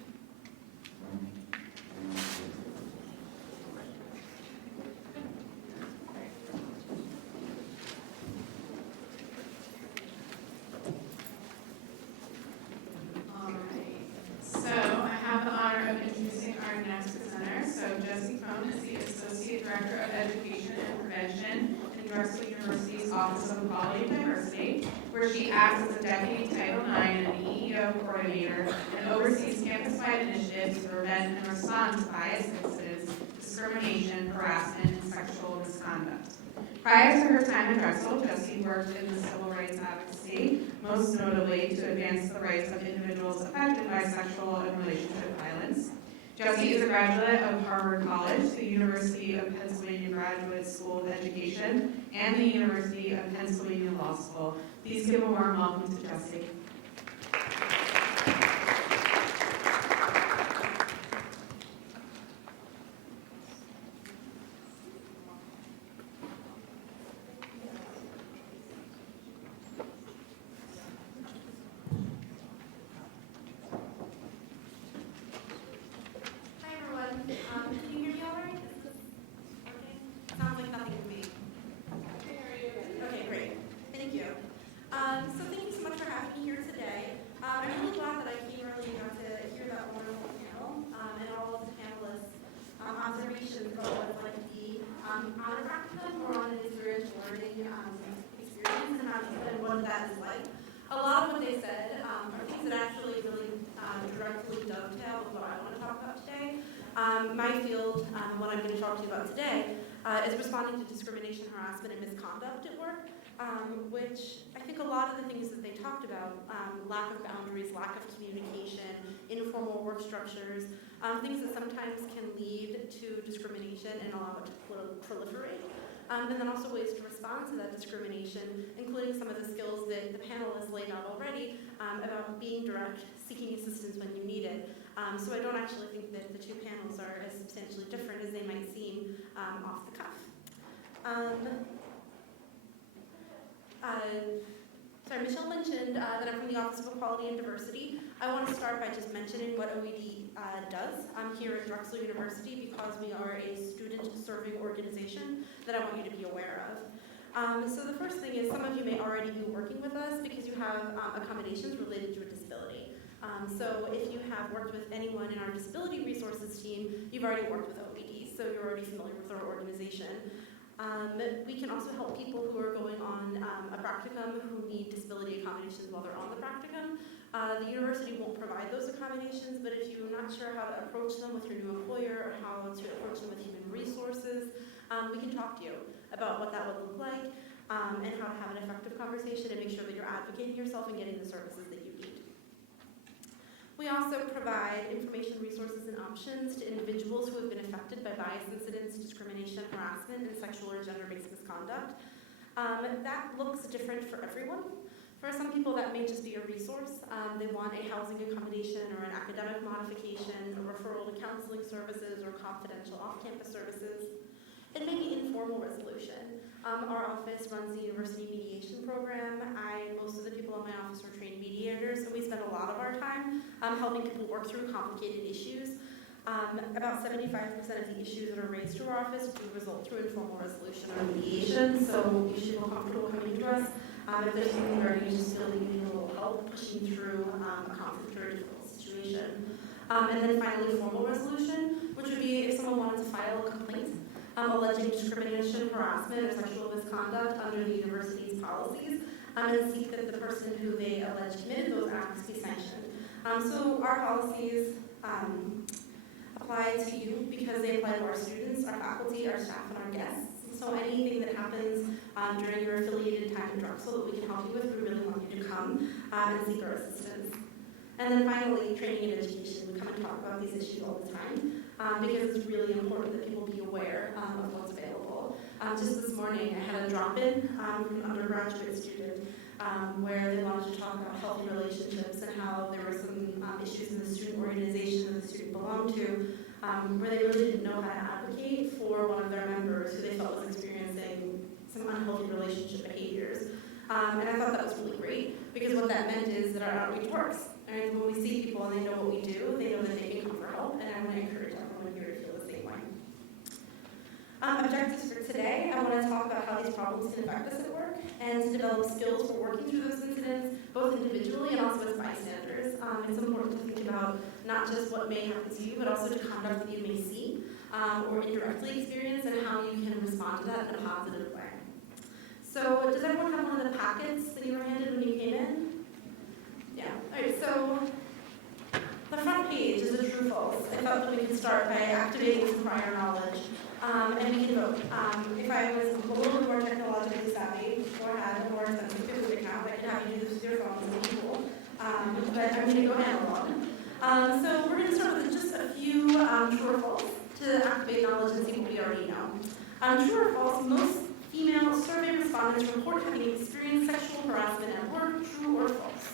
All right. So I have the honor of introducing our next presenter. So Jessie Cohn is the Associate Director of Education and Prevention in Drexel University's Office of Equality and Diversity, where she acts as a Deputy Title IX and EEO Coordinator and oversees campus-wide initiatives to prevent and respond to bias, incidents, discrimination, harassment, and sexual misconduct. Prior to her time at Drexel, Jessie worked in the civil rights advocacy, most notably to advance the rights of individuals affected by sexual and relationship violence. Jessie is a graduate of Harvard College, the University of Pennsylvania Graduate School of Education, and the University of Pennsylvania Law School. Please give a warm welcome to Jessie. observations about what it's like to be on a practicum or on an experiential learning experience and what that is like. A lot of what they said are things that actually really directly dovetail with what I want to talk about today. My field, what I'm going to talk to you about today, is responding to discrimination, harassment, and misconduct at work, which I think a lot of the things that they talked about, lack of boundaries, lack of communication, informal work structures, things that sometimes can lead to discrimination and allow it to proliferate. And then also ways to respond to that discrimination, including some of the skills that the panel has laid out already about being direct, seeking assistance when you need it. So I don't actually think that the two panels are as substantially different as they might seem off the cuff. Michelle mentioned that I'm from the Office of Equality and Diversity. I want to start by just mentioning what OED does here at Drexel University, because we are a student-serving organization that I want you to be aware of. So the first thing is, some of you may already be working with us because you have accommodations related to a disability. So if you have worked with anyone in our disability resources team, you've already worked with OED, so you're already familiar with our organization. We can also help people who are going on a practicum who need disability accommodations while they're on the practicum. The university won't provide those accommodations, but if you're not sure how to approach them with your new employer or how to approach them with human resources, we can talk to you about what that would look like and how to have an effective conversation and make sure that you're advocating yourself and getting the services that you need. We also provide information, resources, and options to individuals who have been affected by bias incidents, discrimination, harassment, and sexual or gender-based misconduct. That looks different for everyone. For some people, that may just be a resource. They want a housing accommodation or an academic modification, a referral to counseling services or confidential off-campus services. It may be informal resolution. Our office runs the university mediation program. Most of the people in my office are trained mediators, so we spend a lot of our time helping people work through complicated issues. About 75% of the issues that are raised to our office do result through informal resolution or mediation, so you should feel comfortable coming to us. If there's something where you just feel that you need a little help pushing through a conflict or a difficult situation. And then finally, formal resolution, which would be if someone wanted to file a complaint alleging discrimination, harassment, or sexual misconduct under the university's policies, and seek that the person who they allege committed those acts be sanctioned. So our policies apply to you because they apply to our students, our faculty, our staff, and our guests. So anything that happens during your affiliated time in Drexel that we can help you with, we really want you to come and seek our assistance. And then finally, training and education. We come and talk about these issues all the time because it's really important that people be aware of what's available. Just this morning, I had a drop-in from an undergraduate student where they wanted to talk about healthy relationships and how there were some issues in the student organization that the student belonged to where they really didn't know how to advocate for one of their members who they felt was experiencing some unhealthy relationship behaviors. And I thought that was really great because what that meant is that our outreach works. And when we see people and they know what we do, they know that they can come for help, and I want to encourage everyone here to feel the same way. Objectives for today, I want to talk about how these problems can affect us at work and to develop skills for working through those incidents, both individually and also as bystanders. It's important to think about not just what may happen to you, but also the conduct that you may see or indirectly experience and how you can respond to that in a positive way. So does everyone have one of the packets that you were handed when you came in? Yeah. All right, so the front page is a true-false. I thought that we could start by activating some prior knowledge, and we can vote. If I was a little more technologically savvy or had a more expensive food account, I could have you do this with your phone, it's really cool. But I'm going to go analog. So we're going to start with just a few true or false to activate knowledge and see what we already know. True or false, most female survey respondents report having experienced sexual harassment at work. True or false?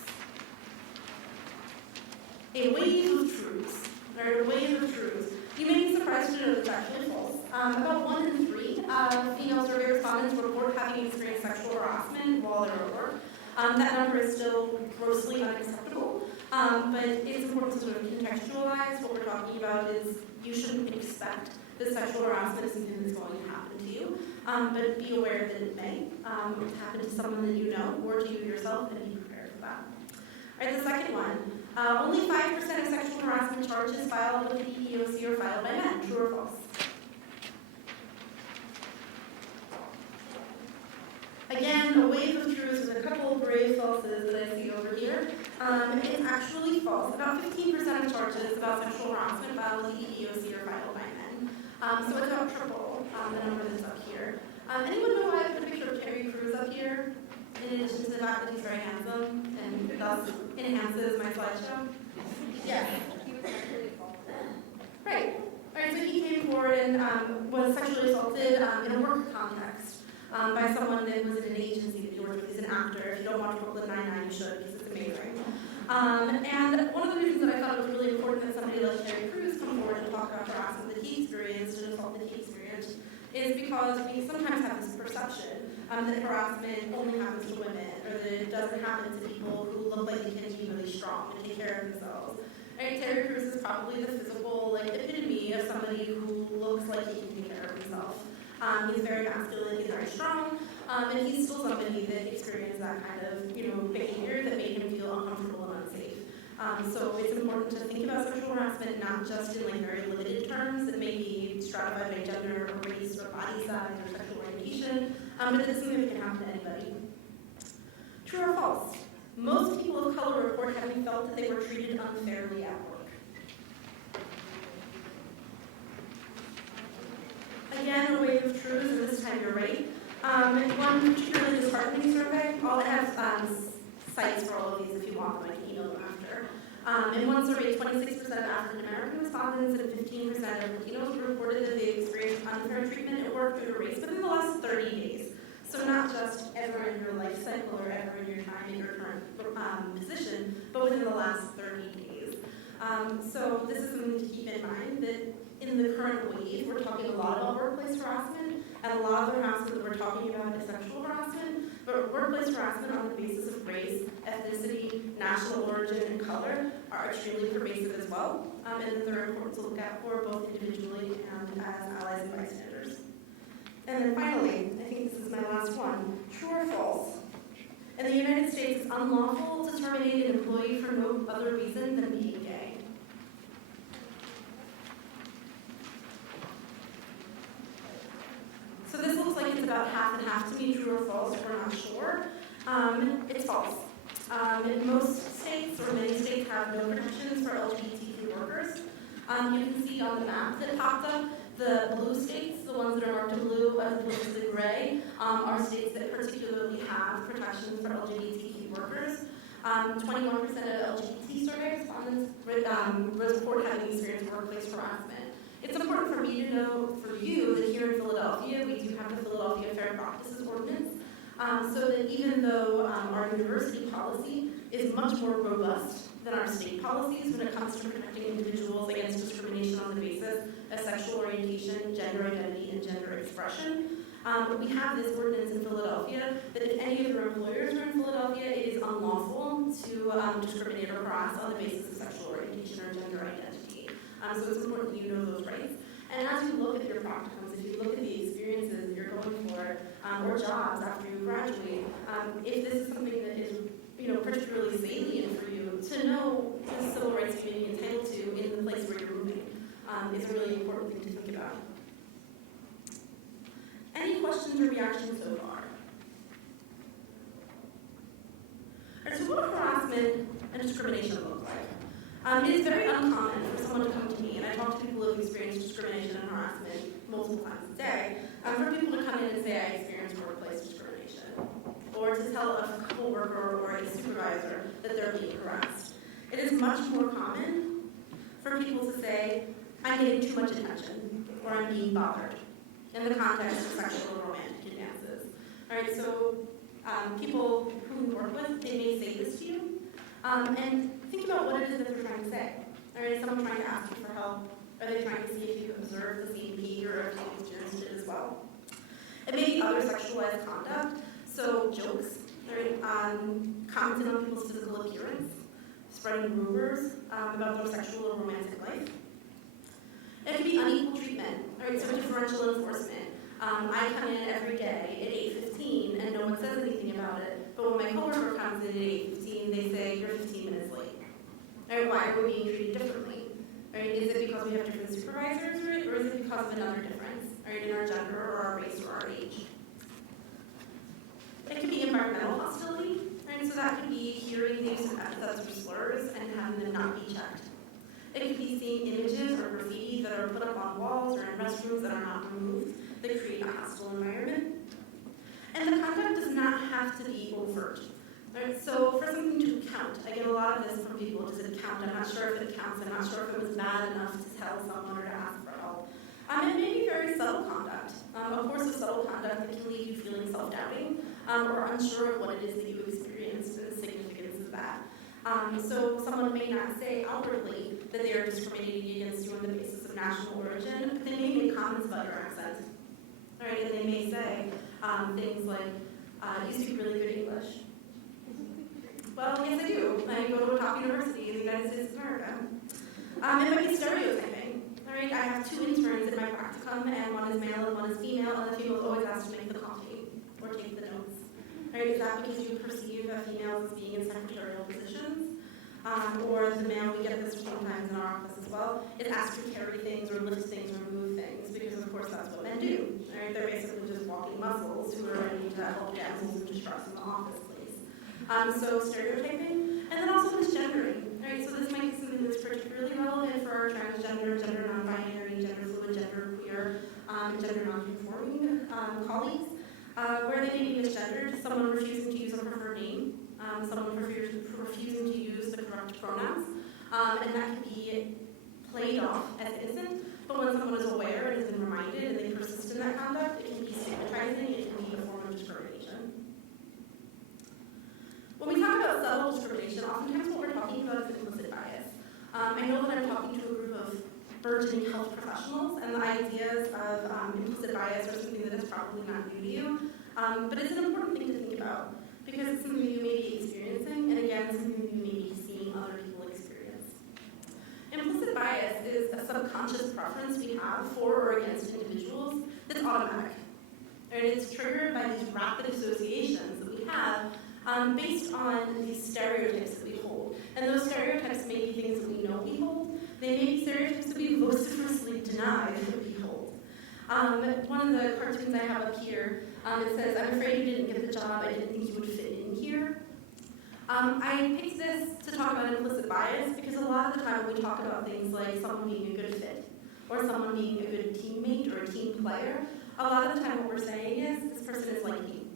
A wave of truths, or a wave of truths. You may be surprised to know that's actually false. About 1 in 3 female survey respondents report having experienced sexual harassment while they're at work. That number is still grossly unacceptable, but it's important to sort of contextualize what we're talking about is you shouldn't expect that sexual harassment is something that's going to happen to you, but be aware that it may happen to someone that you know or to you yourself and be prepared for that. All right, the second one. Only 5% of sexual harassment charges filed with the EEOC are filed by men. True or false? array of falses that I see over here. It's actually false. About 15% of charges about sexual harassment filed with the EEOC are filed by men. So it's about triple the number that's up here. Anyone know why I put a picture of Terry Crews up here? In addition to the fact that he's very handsome and thus enhances my slideshow? Yes. Right. Alright, so he came forward and was sexually assaulted in a work context by someone that was in an agency that he worked with. He's an actor. If you don't watch Brooklyn Nine-Nine, you should, because it's amazing. And one of the reasons that I thought it was really important that somebody like Terry Crews come forward and talk about harassment that he experienced and assault that he experienced is because we sometimes have this perception that harassment only happens to women, or that it doesn't happen to people who look like they can be really strong and take care of themselves. Right, Terry Crews is probably the physical epitome of somebody who looks like he can take care of himself. He's very masculine, he's very strong, and he's still somebody that experienced that kind of behavior that made him feel uncomfortable and unsafe. So it's important to think about sexual harassment not just in very limited terms that may be stratified by gender or race or body size or sexual orientation, but it's something that can happen to anybody. True or false? Most people of color report having felt that they were treated unfairly at work. Again, a wave of truths, and this time you're right. One particularly disheartening survey, I'll have sites for all of these if you want them, I can email them after. In one survey, 26% of African American respondents and 15% of Latinos reported that they experienced unfair treatment at work due to race within the last 30 days. So not just ever in your life cycle or ever in your time in your current position, but within the last 30 days. So this is something to keep in mind that in the current wave, we're talking a lot about workplace harassment, and a lot of the harassment that we're talking about is sexual harassment, but workplace harassment on the basis of race, ethnicity, national origin, and color are extremely pervasive as well, and they're important to look out for both individually and as allies and bystanders. And then finally, I think this is my last one, true or false? In the United States, it's unlawful to terminate an employee for no other reason than being gay. So this looks like it's about half and half to me, true or false, we're not sure. It's false. In most states, or many states, have no protections for LGBTQ workers. You can see on the map that popped up, the blue states, the ones that are marked in blue as opposed to the gray, are states that particularly have protections for LGBTQ workers. 21% of LGBT survey respondents report having experienced workplace harassment. It's important for me to know, for you, that here in Philadelphia, we do have the Philadelphia Fair Practices Ordinance, so that even though our university policy is much more robust than our state policies when it comes to protecting individuals against discrimination on the basis of sexual orientation, gender identity, and gender expression. We have this ordinance in Philadelphia that if any of your employers are in Philadelphia, it is unlawful to discriminate or harass on the basis of sexual orientation or gender identity. So it's important that you know those rights. And as you look at your practicums, if you look at the experiences you're going for, or jobs after you graduate, if this is something that is particularly salient for you, to know the civil rights you may be entitled to in the place where you're moving is a really important thing to think about. Any questions or reactions so far? All right, so what do harassment and discrimination look like? It is very uncommon for someone to come to me, and I talk to people who have experienced discrimination and harassment multiple times a day, for people to come in and say, I experienced workplace discrimination, or to tell a coworker or a supervisor that they're being harassed. It is much more common for people to say, I'm getting too much attention, or I'm being bothered, in the context of sexual and romantic advances. All right, so people who we work with, they may say this to you, and think about what it is that they're trying to say. All right, is someone trying to ask you for help? Are they trying to see if you observe the same behavior or if you experienced it as well? It may be other sexualized conduct, so jokes, right? Commenting on people's physical appearance, spreading rumors about their sexual or romantic life. It could be unequal treatment, right? So differential enforcement. I come in every day at 8:15 and no one says anything about it, but when my coworker comes in at 8:15, they say, you're 15 minutes late. Right? Why are we being treated differently? Right? Is it because we have different supervisors, right? Or is it because of another difference, right, in our gender or our race or our age? It could be environmental hostility, Right? So that could be hearing the use of epithets or slurs and having them not be checked. It could be seeing images or graffiti that are put up on walls or in restrooms that are not removed that create a hostile environment. And the conduct does not have to be overt. Right? So for something to count, I get a lot of this from people, does it count? I'm not sure if it counts, I'm not sure if it was bad enough to tell someone or to ask for help. It may be very subtle conduct. Of course, a subtle conduct that can leave you feeling self-doubting or unsure of what it is that you experienced and the significance of that. So someone may not say outwardly that they are discriminating against you on the basis of national origin, but they may make comments about your accent. All right, and they may say things like, you speak really good English. Well, yes I do. I go to a top university in the United States of America. It might be stereotyping. All right, I have 2 interns in my practicum, and one is male and one is female, and the female is always asked to make the coffee or take the notes. All right, is that because you perceive females as being in secretarial positions? Or the male, we get this sometimes in our office as well, is asked to carry things or lift things or move things, because of course that's what men do. All right, they're basically just walking muscles who are ready to help damsels in distress in the office, please. So stereotyping, and then also misgendering. All right, so this might be something that's particularly relevant for our transgender, gender non-binary, gender fluid, gender queer, gender non-conforming colleagues, where they may be misgendered, someone refusing to use a preferred name, someone refusing to use the correct pronouns, and that can be played off as innocent, but when someone is aware and has been reminded and they persist in that conduct, it can be stigmatizing, it can be a form of discrimination. When we talk about subtle discrimination, oftentimes what we're talking about is implicit bias. I know that I'm talking to a group of burgeoning health professionals, and the ideas of implicit bias are something that is probably not new to you, but it's an important thing to think about, because it's something you may be experiencing, and again, something that you may be seeing other people experience. Implicit bias is a subconscious preference we have for or against individuals that's automatic. And it's triggered by these rapid associations that we have based on these stereotypes that we hold. And those stereotypes may be things that we know we hold. They may be stereotypes that we vociferously deny that we hold. One of the cartoons I have up here, it says, "I'm afraid you didn't get the job, I didn't think you would fit in here." I picked this to talk about implicit bias because a lot of the time when we talk about things like someone being a good fit or someone being a good teammate or a team player, a lot of the time what we're saying is, this person is like me.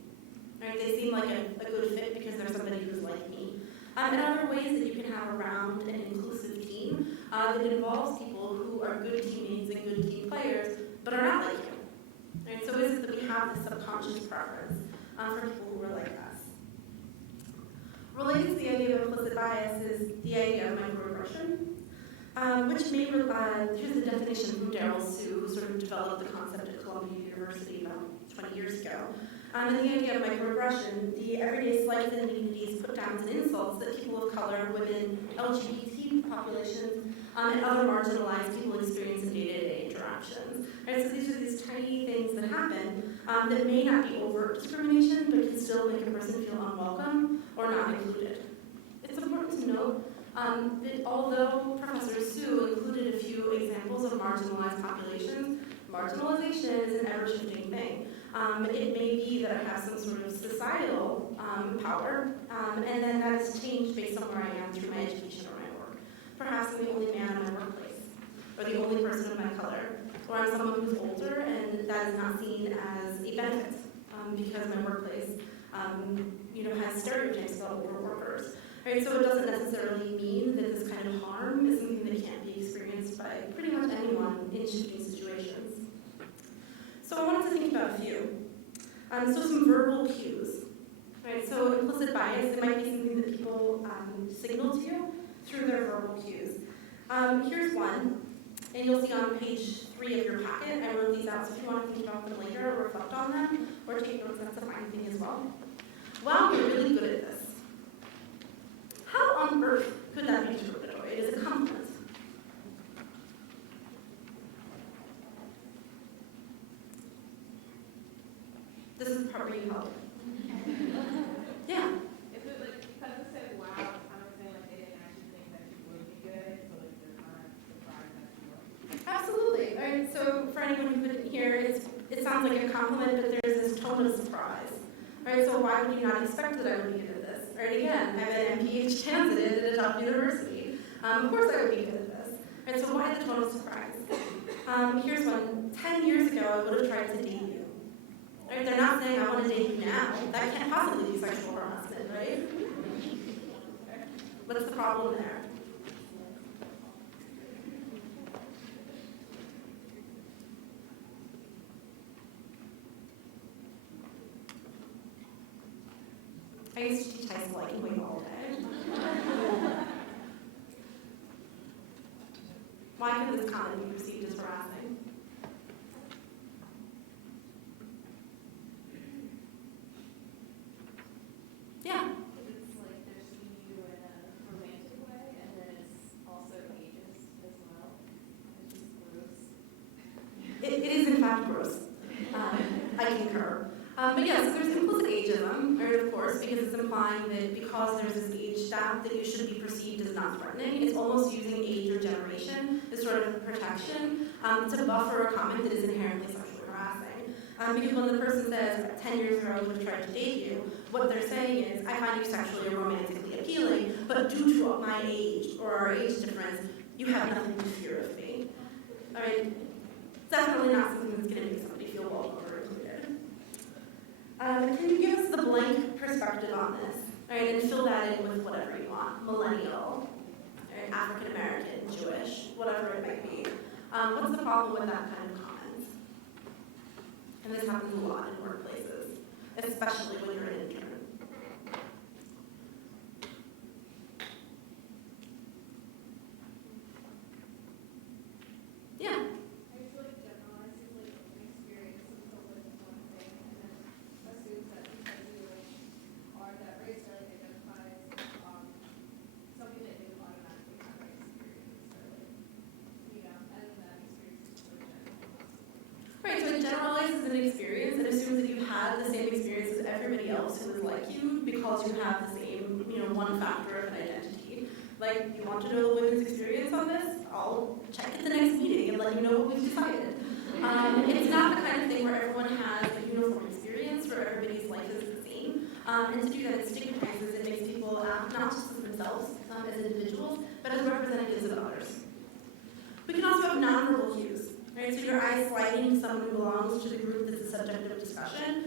Right? They seem like a good fit because they're somebody who's like me. And other ways that you can have a round and inclusive team that involves people who are good teammates and good team players, but are not like you. Right? So is it that we have this subconscious preference for people who are like us? Related to the idea of implicit bias is the idea of microaggression, which may, here's the definition from Daryl Sue, who sort of developed the concept at Columbia University about 20 years ago. And the idea of microaggression, the everyday slights and indignities, put downs and insults that people of color, women, LGBT populations, and other marginalized people experience in day-to-day interactions. Right? So these are these tiny things that happen that may not be overt discrimination, but can still make a person feel unwelcome or not included. It's important to note that although Professor Sue included a few examples of marginalized populations, marginalization is an ever-shifting thing. It may be that I have some sort of societal power, and then that has changed based on where I am through my education or my work. Perhaps I'm the only man in my workplace, or the only person of my color, or I'm someone who's older, and that is not seen as a benefit because my workplace, has stereotypes about older workers. Right? So it doesn't necessarily mean that this kind of harm is something that can't be experienced by pretty much anyone in shifting situations. So I wanted to think about a few. So some verbal cues. Right? So implicit bias, it might be something that people signal to you through their verbal cues. Here's one, and you'll see on page 3 of your packet. I wrote these out, so if you want to think about them later or reflect on them, or take notes, that's a fine thing as well. Wow, you're really good at this. How on earth could that be derogatory? It is a compliment. This is the part where you help. Yeah. Is it like, because it said wow, it's kind of saying like they didn't actually think that you would be good, so like they're kind of surprised that you were. Absolutely. All right. So for anyone who couldn't hear, it sounds like a compliment, but there's this tone of surprise. Right, so why would you not expect that I would be good at this? Right, again, I'm an MPH candidate at a top university. Of course I would be good at this. Right, so why the total surprise? Here's one. 10 years ago, I would have tried to date you. Right, they're not saying I want to date you now. That can't possibly be sexual harassment, right? What's the problem there? I used to teach high school, I can wait all day. Why could this comment be perceived as harassing? Yeah. It's like they're seeing you in a romantic way, and then it's also ageist as well. It's just gross. It is in fact gross. I concur. But yes, there's implicit ageism, right, of course, because it's implying that because there's this age gap that you should be perceived as not threatening. It's almost using age or generation as sort of protection to buffer a comment that is inherently sexually harassing. Because when the person says, 10 years ago I would have tried to date you, what they're saying is, I find you sexually or romantically appealing, but due to my age or our age difference, you have nothing to fear of me. All right? Definitely not something that's going to make somebody feel welcome or included. Can you give us the blank perspective on this? Right, and fill that in with whatever you want. Millennial, right, African American, Jewish, whatever it might be. What's the problem with that kind of comment? And this happens a lot in workplaces, especially when you're an intern. Yeah. I feel like generalizes like an experience until like one thing and then assumes that because you like are that race or like identifies something that you automatically have that experience or like and then that experience is really general. Right, so it generalizes an experience and assumes that you had the same experience as everybody else who is like you because you have the same, one factor of an identity. Like, you want to know the women's experience on this? I'll check at the next meeting and let you know what we've decided. It's not the kind of thing where everyone has a uniform experience, where everybody's life is the same. And to do that, it stigmatizes and makes people act not just as themselves as individuals, but as representatives of others. We can also have nonverbal cues, right? So your eyes sliding to someone who belongs to the group that's the subject of discussion.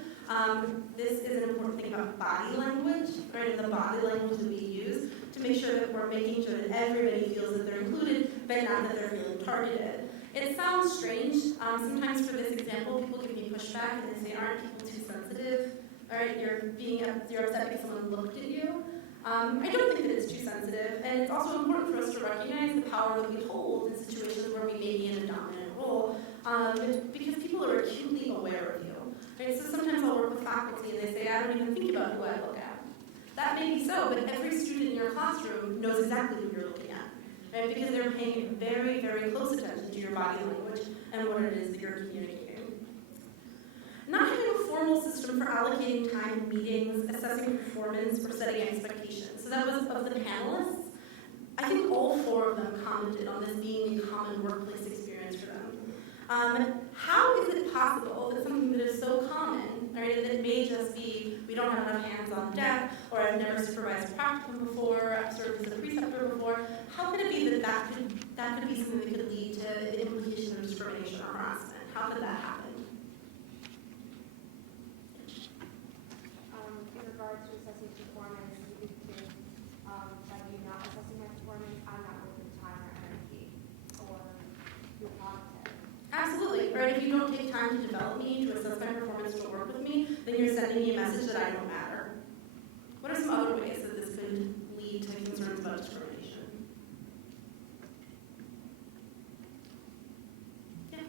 This is an important thing about body language, right? And the body language that we use to make sure that we're making sure that everybody feels that they're included, but not that they're feeling targeted. It sounds strange. Sometimes for this example, people give me pushback and they say, aren't people too sensitive? All right, you're upset because someone looked at you. I don't think that it's too sensitive, and it's also important for us to recognize the power that we hold in situations where we may be in a dominant role, because people are acutely aware of you. Right? So sometimes I'll work with faculty and they say, I don't even think about who I look at. That may be so, but every student in your classroom knows exactly who you're looking at, right? Because they're paying very, very close attention to your body language and what it is that you're communicating. Not having a formal system for allocating time in meetings, assessing performance, or setting expectations. So that was of the panelists. I think all 4 of them commented on this being a common workplace experience for them. How is it possible that something that is so common, right, that may just be, we don't have enough hands on deck, or I've never supervised a practicum before, I've served as a preceptor before, how could it be that that could be something that could lead to an implication of discrimination or harassment? How could that happen? In regards to assessing performance, you can, by you not assessing my performance, I'm not working time or energy or your content. Absolutely, right? If you don't take time to develop me, to assess my performance, to work with me, then you're sending me a message that I don't matter. What are some other ways that this could lead to concerns about discrimination? Yeah.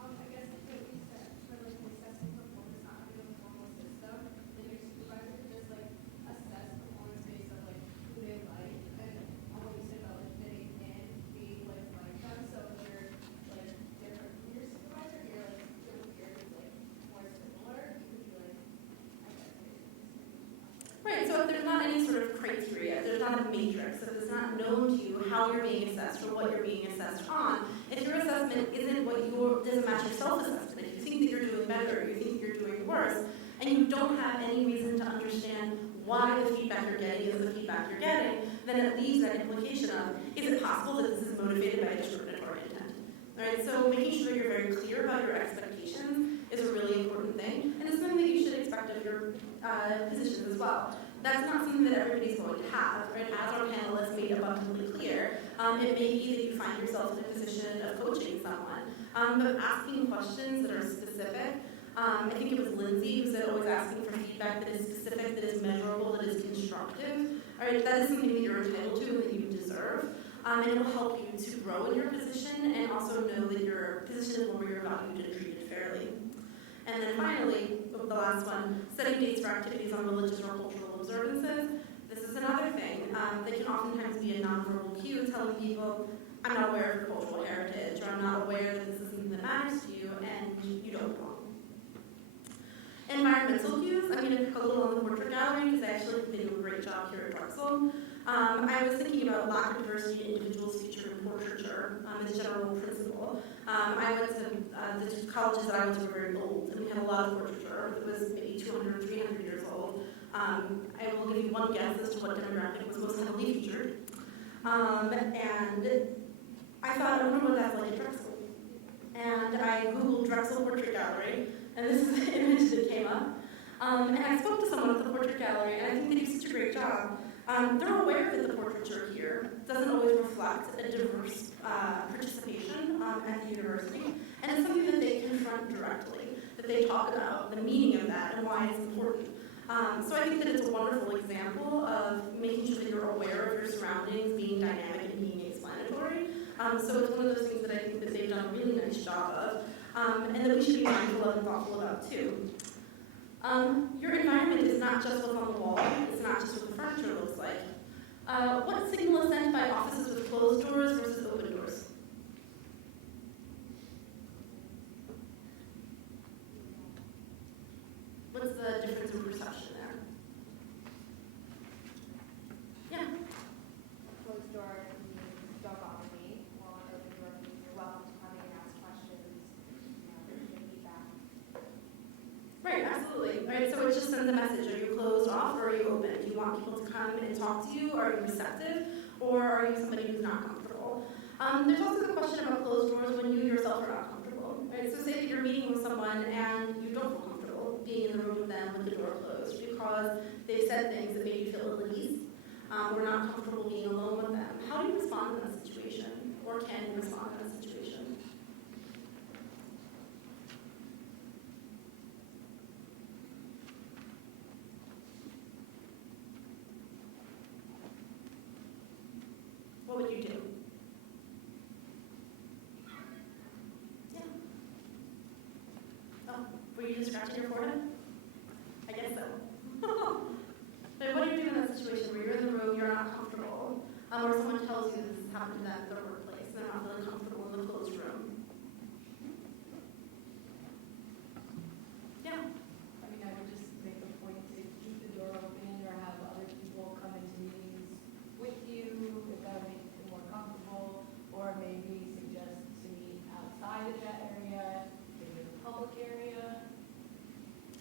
I guess if you said for like assessing performance, not having a formal system, then your supervisor could just like assess performance based on like who they like and on what you said about like fitting in, being like them. So if you're like different from your supervisor, you're like your peer is like more similar, you could be like, I guess Right, so if there's not any sort of criteria, if there's not a matrix, if it's not known to you how you're being assessed or what you're being assessed on, if your assessment isn't doesn't match your self-assessment, if you think that you're doing better or you think you're doing worse, and you don't have any reason to understand why the feedback you're getting is the feedback you're getting, then it leaves that implication of, is it possible that this is motivated by discriminatory intent? Right? So making sure you're very clear about your expectations is a really important thing, and it's something that you should expect of your positions as well. That's not something that everybody's going to have, right? As our panelists made abundantly clear, it may be that you find yourself in a position of coaching someone, but asking questions that are specific. I think it was Lindsay who said always asking for feedback that is specific, that is measurable, that is constructive. All right, that is something that you're entitled to and that you deserve. And it will help you to grow in your position and also know that your position is one where you're valued and treated fairly. And then finally, the last one, setting dates for activities on religious or cultural observances. This is another thing that can oftentimes be a nonverbal cue telling people, I'm not aware of your cultural heritage, or I'm not aware that this is something that matters to you, and you don't belong. Environmental cues, I'm going to pick a little on the portrait gallery because I actually think they do a great job here at Drexel. I was thinking about lack of diversity in individuals featured in portraiture as a general principle. I went to the colleges that I went to were very old, and we had a lot of portraiture. It was maybe 200, 300 years old. I will give you one guess as to what demographic was most heavily featured. And I thought, I wonder what that's like at Drexel. And I Googled Drexel Portrait Gallery, and this is the image that came up. And I spoke to someone at the Portrait Gallery, and I think they do such a great job. They're aware that the portraiture here doesn't always reflect a diverse participation at the university, and it's something that they confront directly, that they talk about the meaning of that and why it's important. So I think that it's a wonderful example of making sure that you're aware of your surroundings, being dynamic and being explanatory. So it's one of those things that I think that they've done a really nice job of, and that we should be mindful of and thoughtful about too. Your environment is not just what's on the wall, it's not just what the furniture looks like. What signal is sent by offices with closed doors versus open doors? What's the difference in perception there? Yeah. Closed door means don't bother me, while an open door means you're welcome to come in and ask questions, give feedback. Right, absolutely. Right, so it just sends a message. Are you closed off or are you open? Do you want people to come and talk to you? Are you receptive? Or are you somebody who's not comfortable? There's also the question about closed doors when you yourself are not comfortable. Right? So say that you're meeting with someone and you don't feel comfortable being in the room with them with the door closed because they've said things that made you feel ill at ease. Or not comfortable being alone with them. How do you respond in that situation? Or can you respond in that situation? What would you do? Yeah. Oh, were you just scratching your forehead? I guess so. But what do you do in that situation where you're in the room, you're not comfortable, or someone tells you this has happened to them at their workplace, and they're not feeling comfortable in the closed room? Yeah. I mean, I would just make a point to keep the door open or have other people come into meetings with you if that would make you feel more comfortable, or maybe suggest to meet outside of that area, maybe in the public area.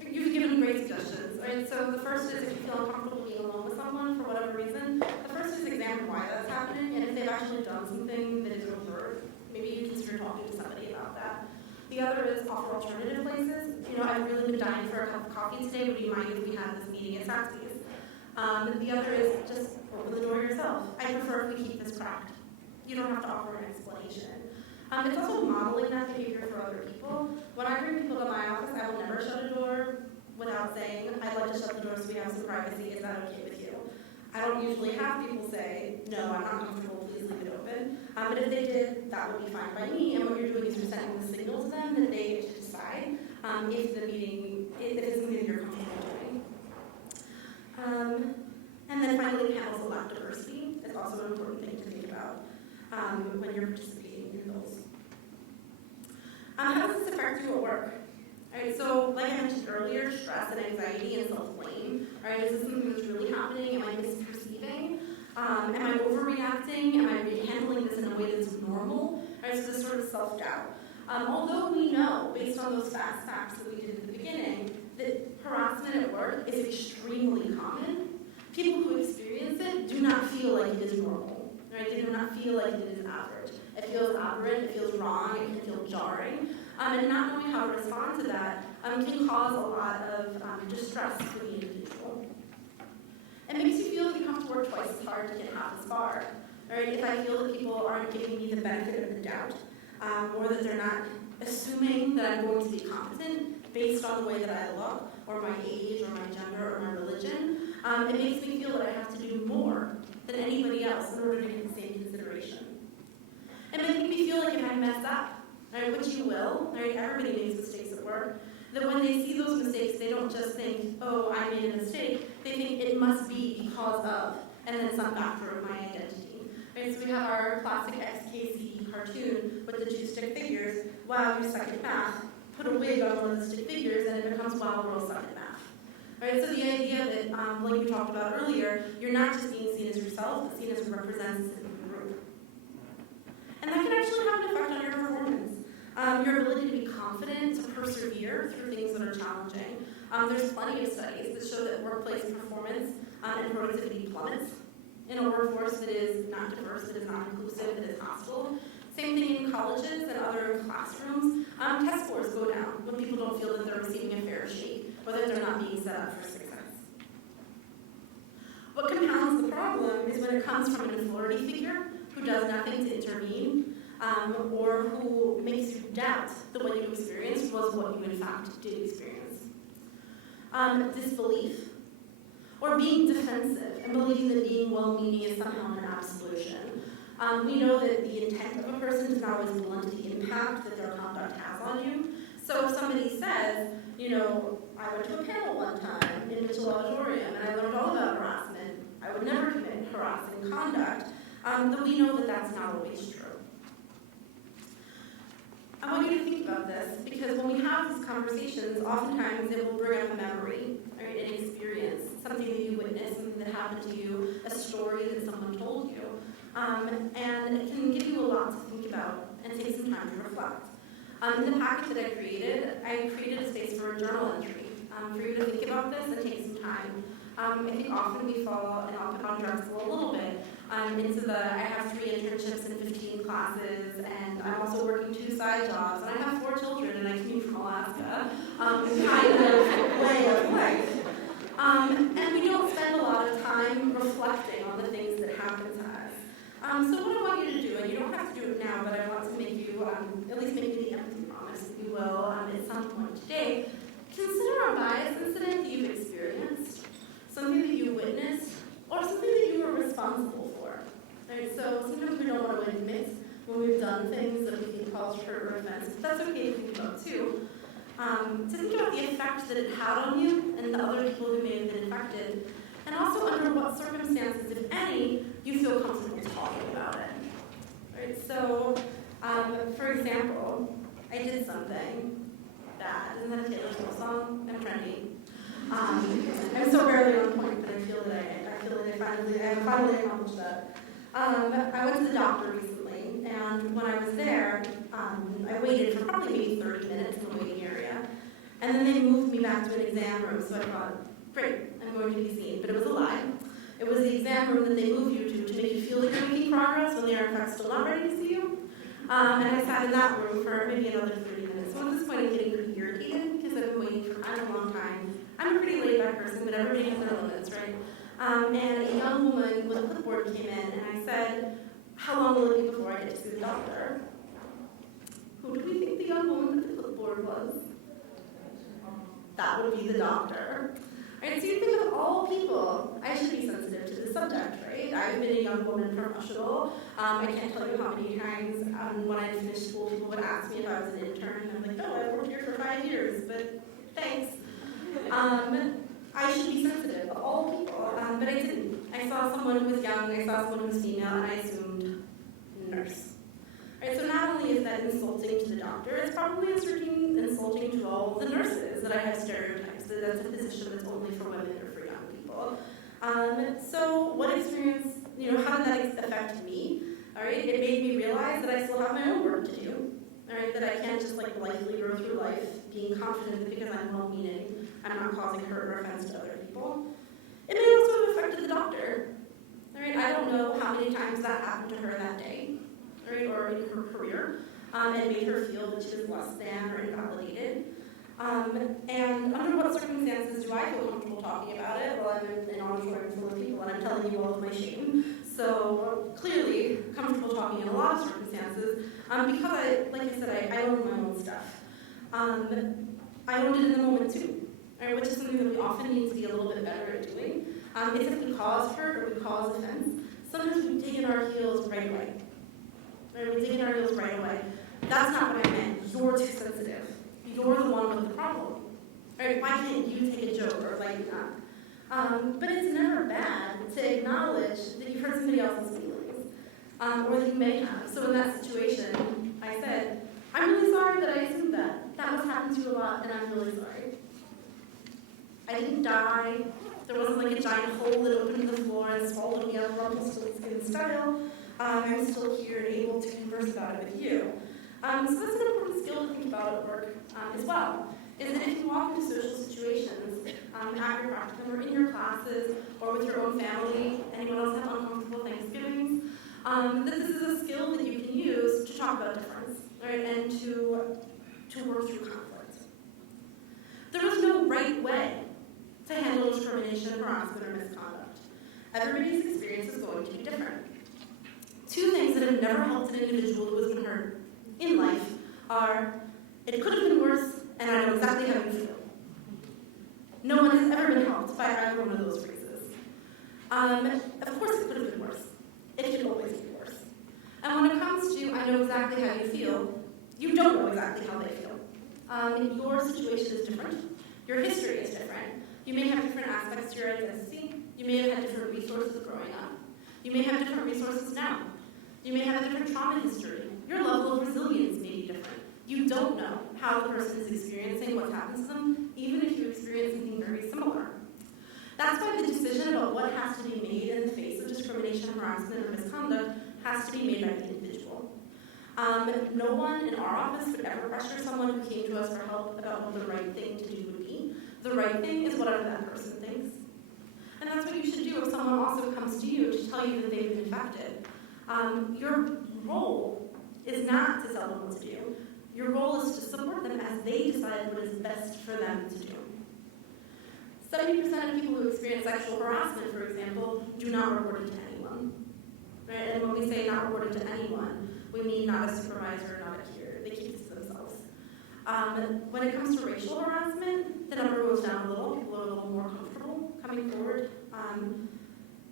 You've given great suggestions, right? So the first is if you feel uncomfortable being alone with someone for whatever reason, the first is examine why that's happening, and if they've actually done something that is overt, maybe you consider talking to somebody about that. The other is offer alternative places. You know, I've really been dying for a cup of coffee today. Would you mind if we had this meeting at Saxby's? The other is just open the door yourself. I prefer if we keep this cracked. You don't have to offer an explanation. It's also modeling that behavior for other people. When I bring people to my office, I will never shut a door without saying, I'd like to shut the door so we have some privacy. Is that okay with you? I don't usually have people say, no, I'm not comfortable, please leave it open. But if they did, that would be fine by me. And what you're doing is you're sending the signal to them that they get to decide if the meeting, if it's something that you're comfortable doing. And then finally, panels elect diversity is also an important thing to think about when you're participating in those. How does this affect you at work? All right, so like I mentioned earlier, stress and anxiety and self-blame. All right, is this something that's really happening? Am I misperceiving? Am I overreacting? Am I handling this in a way that's normal? All right, so this sort of self-doubt. Although we know, based on those fast facts that we did at the beginning, that harassment at work is extremely common. People who experience it do not feel like it is normal, right? They do not feel like it is average. It feels aberrant, it feels wrong, it can feel jarring. And not knowing how to respond to that can cause a lot of distress for the individual. It makes you feel that you have to work twice as hard to get half as far. Right? If I feel that people aren't giving me the benefit of the doubt, or that they're not assuming that I'm going to be competent based on the way that I look, or my age, or my gender, or my religion, it makes me feel that I have to do more than anybody else in order to get the same consideration. It makes me feel like if I mess up, right, which you will, right, everybody makes mistakes at work, that when they see those mistakes, they don't just think, oh, I made a mistake, they think it must be because of, and then some factor of my identity. Right, so we have our classic XKCD cartoon with the two stick figures. Wow, you suck at math. Put a wig on one of the stick figures and it becomes wow, girls suck at math. Right, so the idea that, like we talked about earlier, you're not just being seen as yourself, but seen as a representative of the group. And that can actually have an effect on your performance. Your ability to be confident, to persevere through things that are challenging. There's plenty of studies that show that workplace performance and productivity plummets in a workforce that is not diverse, that is not inclusive, that is hostile. Same thing in colleges and other classrooms. Test scores go down when people don't feel that they're receiving a fair shake, or that they're not being set up for success. What compounds the problem is when it comes from an authority figure who does nothing to intervene, or who makes you doubt that what you experienced was what you in fact did experience. Disbelief, or being defensive and believing that being well-meaning is somehow an absolution. We know that the intent of a person does not always blunt the impact that their conduct has on you. So if somebody says, you know, I went to a panel one time in Mitchell Auditorium and I learned all about harassment, I would never commit harassing conduct, then we know that that's not always true. I want you to think about this because when we have these conversations, oftentimes it will bring up a memory, right, an experience, something that you witnessed, something that happened to you, a story that someone told you. And it can give you a lot to think about and take some time to reflect. In the packet that I created a space for a journal entry for you to think about this and take some time. I think often we fall, and I'll put on Drexel a little bit, into I have 3 internships and 15 classes, and I'm also working 2 side jobs, and I have 4 children, and I commute from Alaska, kind of way of life. And we don't spend a lot of time reflecting on the things that happen to us. So what I want you to do, and you don't have to do it now, but I want to make you, at least make you the empathy promise that you will at some point today, consider a bias incident that you've experienced, something that you witnessed, or something that you were responsible for. Right? So sometimes we don't want to admit when we've done things that we think cause hurt or offense, but that's okay to think about too. To think about the effect that it had on you and the other people who may have been affected, and also under what circumstances, if any, you feel comfortable talking about it. Right? So, for example, I did something bad. Isn't that a Taylor Swift song? I'm trendy. I'm so rarely on point, but I feel that I finally accomplished that. I went to the doctor recently, and when I was there, I waited for probably maybe 30 minutes in the waiting area, and then they moved me back to an exam room, so I thought, great, I'm going to be seen, but it was a lie. It was the exam room that they moved you to make you feel like you're making progress when they are in fact still not ready to see you. And I sat in that room for maybe another 30 minutes. So at this point, I'm getting pretty irritated because I've been waiting for kind of a long time. I'm a pretty laid-back person, but everybody has their limits, right? And a young woman with a clipboard came in, and I said, how long will it be before I get to see the doctor? Who do we think the young woman with the clipboard was? That would be the doctor. Right, so you think of all people, I should be sensitive to the subject, right? I've been a young woman professional. I can't tell you how many times when I finished school, people would ask me if I was an intern, and I'm like, no, I've worked here for 5 years, but thanks. I should be sensitive of all people, but I didn't. I saw someone who was young, I saw someone who was female, and I assumed nurse. Right, so not only is that insulting to the doctor, it's probably insulting to all the nurses that I have stereotypes. That's a position that's only for women or for young people. So what experience, how did that affect me? All right, it made me realize that I still have my own work to do. all right, that I can't just like blithely go through life being confident that because I'm well-meaning, I'm not causing hurt or offense to other people. It may also have affected the doctor. All right, I don't know how many times that happened to her that day, right, or in her career, and made her feel that she was less than or invalidated. And under what circumstances do I feel comfortable talking about it? Well, I'm in an auditorium full of people and I'm telling you all of my shame. So clearly comfortable talking in a lot of circumstances because like I said, I own my own stuff. I owned it in the moment too, right, which is something that we often need to be a little bit better at doing. It's if we cause hurt or we cause offense, sometimes we dig in our heels right away. Right, we dig in our heels right away. That's not what I meant. You're too sensitive. You're the one with the problem. Right? Why can't you take a joke or lighten up? But it's never bad to acknowledge that you've hurt somebody else's feelings, or that you may have. So in that situation, I said, I'm really sorry that I assumed that. That must happen to you a lot, and I'm really sorry. I didn't die. There wasn't like a giant hole that opened in the floor and swallowed me up Rumpelstiltskin style. I'm still here and able to converse about it with you. So that's an important skill to think about at work as well, is that if you walk into social situations at your practicum or in your classes or with your own family, anyone else have uncomfortable Thanksgivings, that this is a skill that you can use to talk about difference, right, and to work through conflict. There is no right way to handle discrimination, harassment, or misconduct. Everybody's experience is going to be different. Two things that have never helped an individual who has been hurt in life are, it could have been worse, and I know exactly how you feel. No one has ever been helped by either one of those phrases. Of course it could have been worse. It can always be worse. And when it comes to, I know exactly how you feel, you don't know exactly how they feel. Your situation is different. Your history is different. You may have different aspects to your identity. You may have had different resources growing up. You may have different resources now. You may have a different trauma history. Your level of resilience may be different. You don't know how the person is experiencing what happens to them, even if you experience something very similar. That's why the decision about what has to be made in the face of discrimination, harassment, or misconduct has to be made by the individual. No one in our office would ever pressure someone who came to us for help about what the right thing to do would be. The right thing is whatever that person thinks. And that's what you should do if someone also comes to you to tell you that they've been infected. Your role is not to tell them what to do. Your role is to support them as they decide what is best for them to do. 70% of people who experience sexual harassment, for example, do not report it to anyone. Right? And when we say not report it to anyone, we mean not a supervisor, not a peer. They keep it to themselves. When it comes to racial harassment, the number goes down a little. People are a little more comfortable coming forward.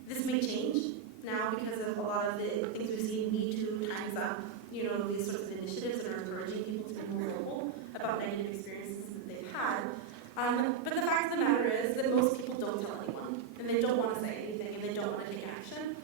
This may change now because of a lot of the things we've seen, Me Too, Time's Up, these sorts of initiatives that are encouraging people to be more vocal about negative experiences that they've had. But the fact of the matter is that most people don't tell anyone, and they don't want to say anything, and they don't want to take action.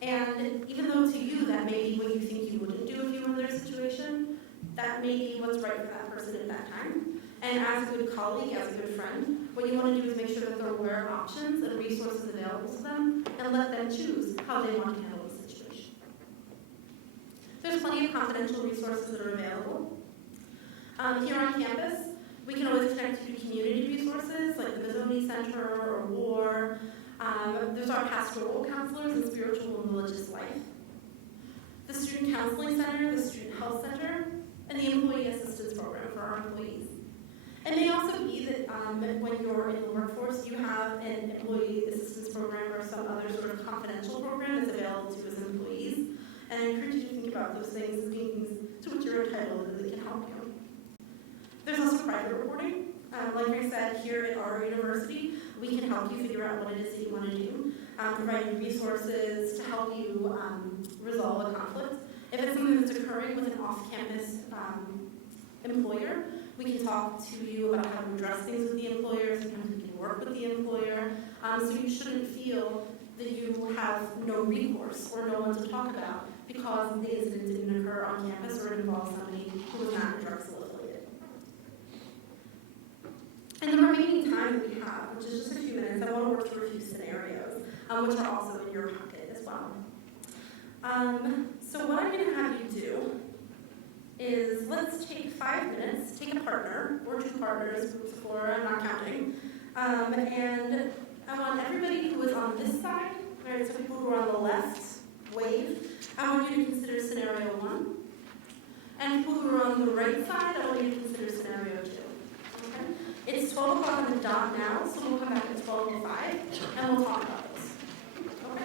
And even though to you that may be what you think you wouldn't do if you were in their situation, that may be what's right for that person at that time. And as a good colleague, as a good friend, what you want to do is make sure that they're aware of options and resources available to them, and let them choose how they want to handle the situation. There's plenty of confidential resources that are available. Here on campus, we can always connect you to community resources like the Mazzoni Center or WAR. There's our pastoral counselors in spiritual and religious life. The Student Counseling Center, the Student Health Center, and the Employee Assistance Program for our employees. It may also be that when you're in the workforce, you have an employee assistance program or some other sort of confidential program that's available to you as employees. And I encourage you to think about those things as being things to which you're entitled and that can help you. There's also private reporting. Like I said, here at our university, we can help you figure out what it is that you want to do, provide you resources to help you resolve a conflict. If it's something that's occurring with an off-campus employer, we can talk to you about how to address things with the employer. Sometimes we can work with the employer. So you shouldn't feel that you have no recourse or no one to talk about because the incident didn't occur on campus or it involves somebody who was not Drexel affiliated. In the remaining time that we have, which is just a few minutes, I want to work through a few scenarios, which are also in your pocket as well. So what I'm going to have you do is let's take 5 minutes, take a partner, or 2 partners, groups of 4, I'm not counting, and I want everybody who is on this side, right, so people who are on the left, wave. I want you to consider scenario 1. And people who are on the right side, I want you to consider scenario 2. Okay? It's 12 o'clock on the dot now, so we'll come back at 12:05, and we'll talk about this. Okay?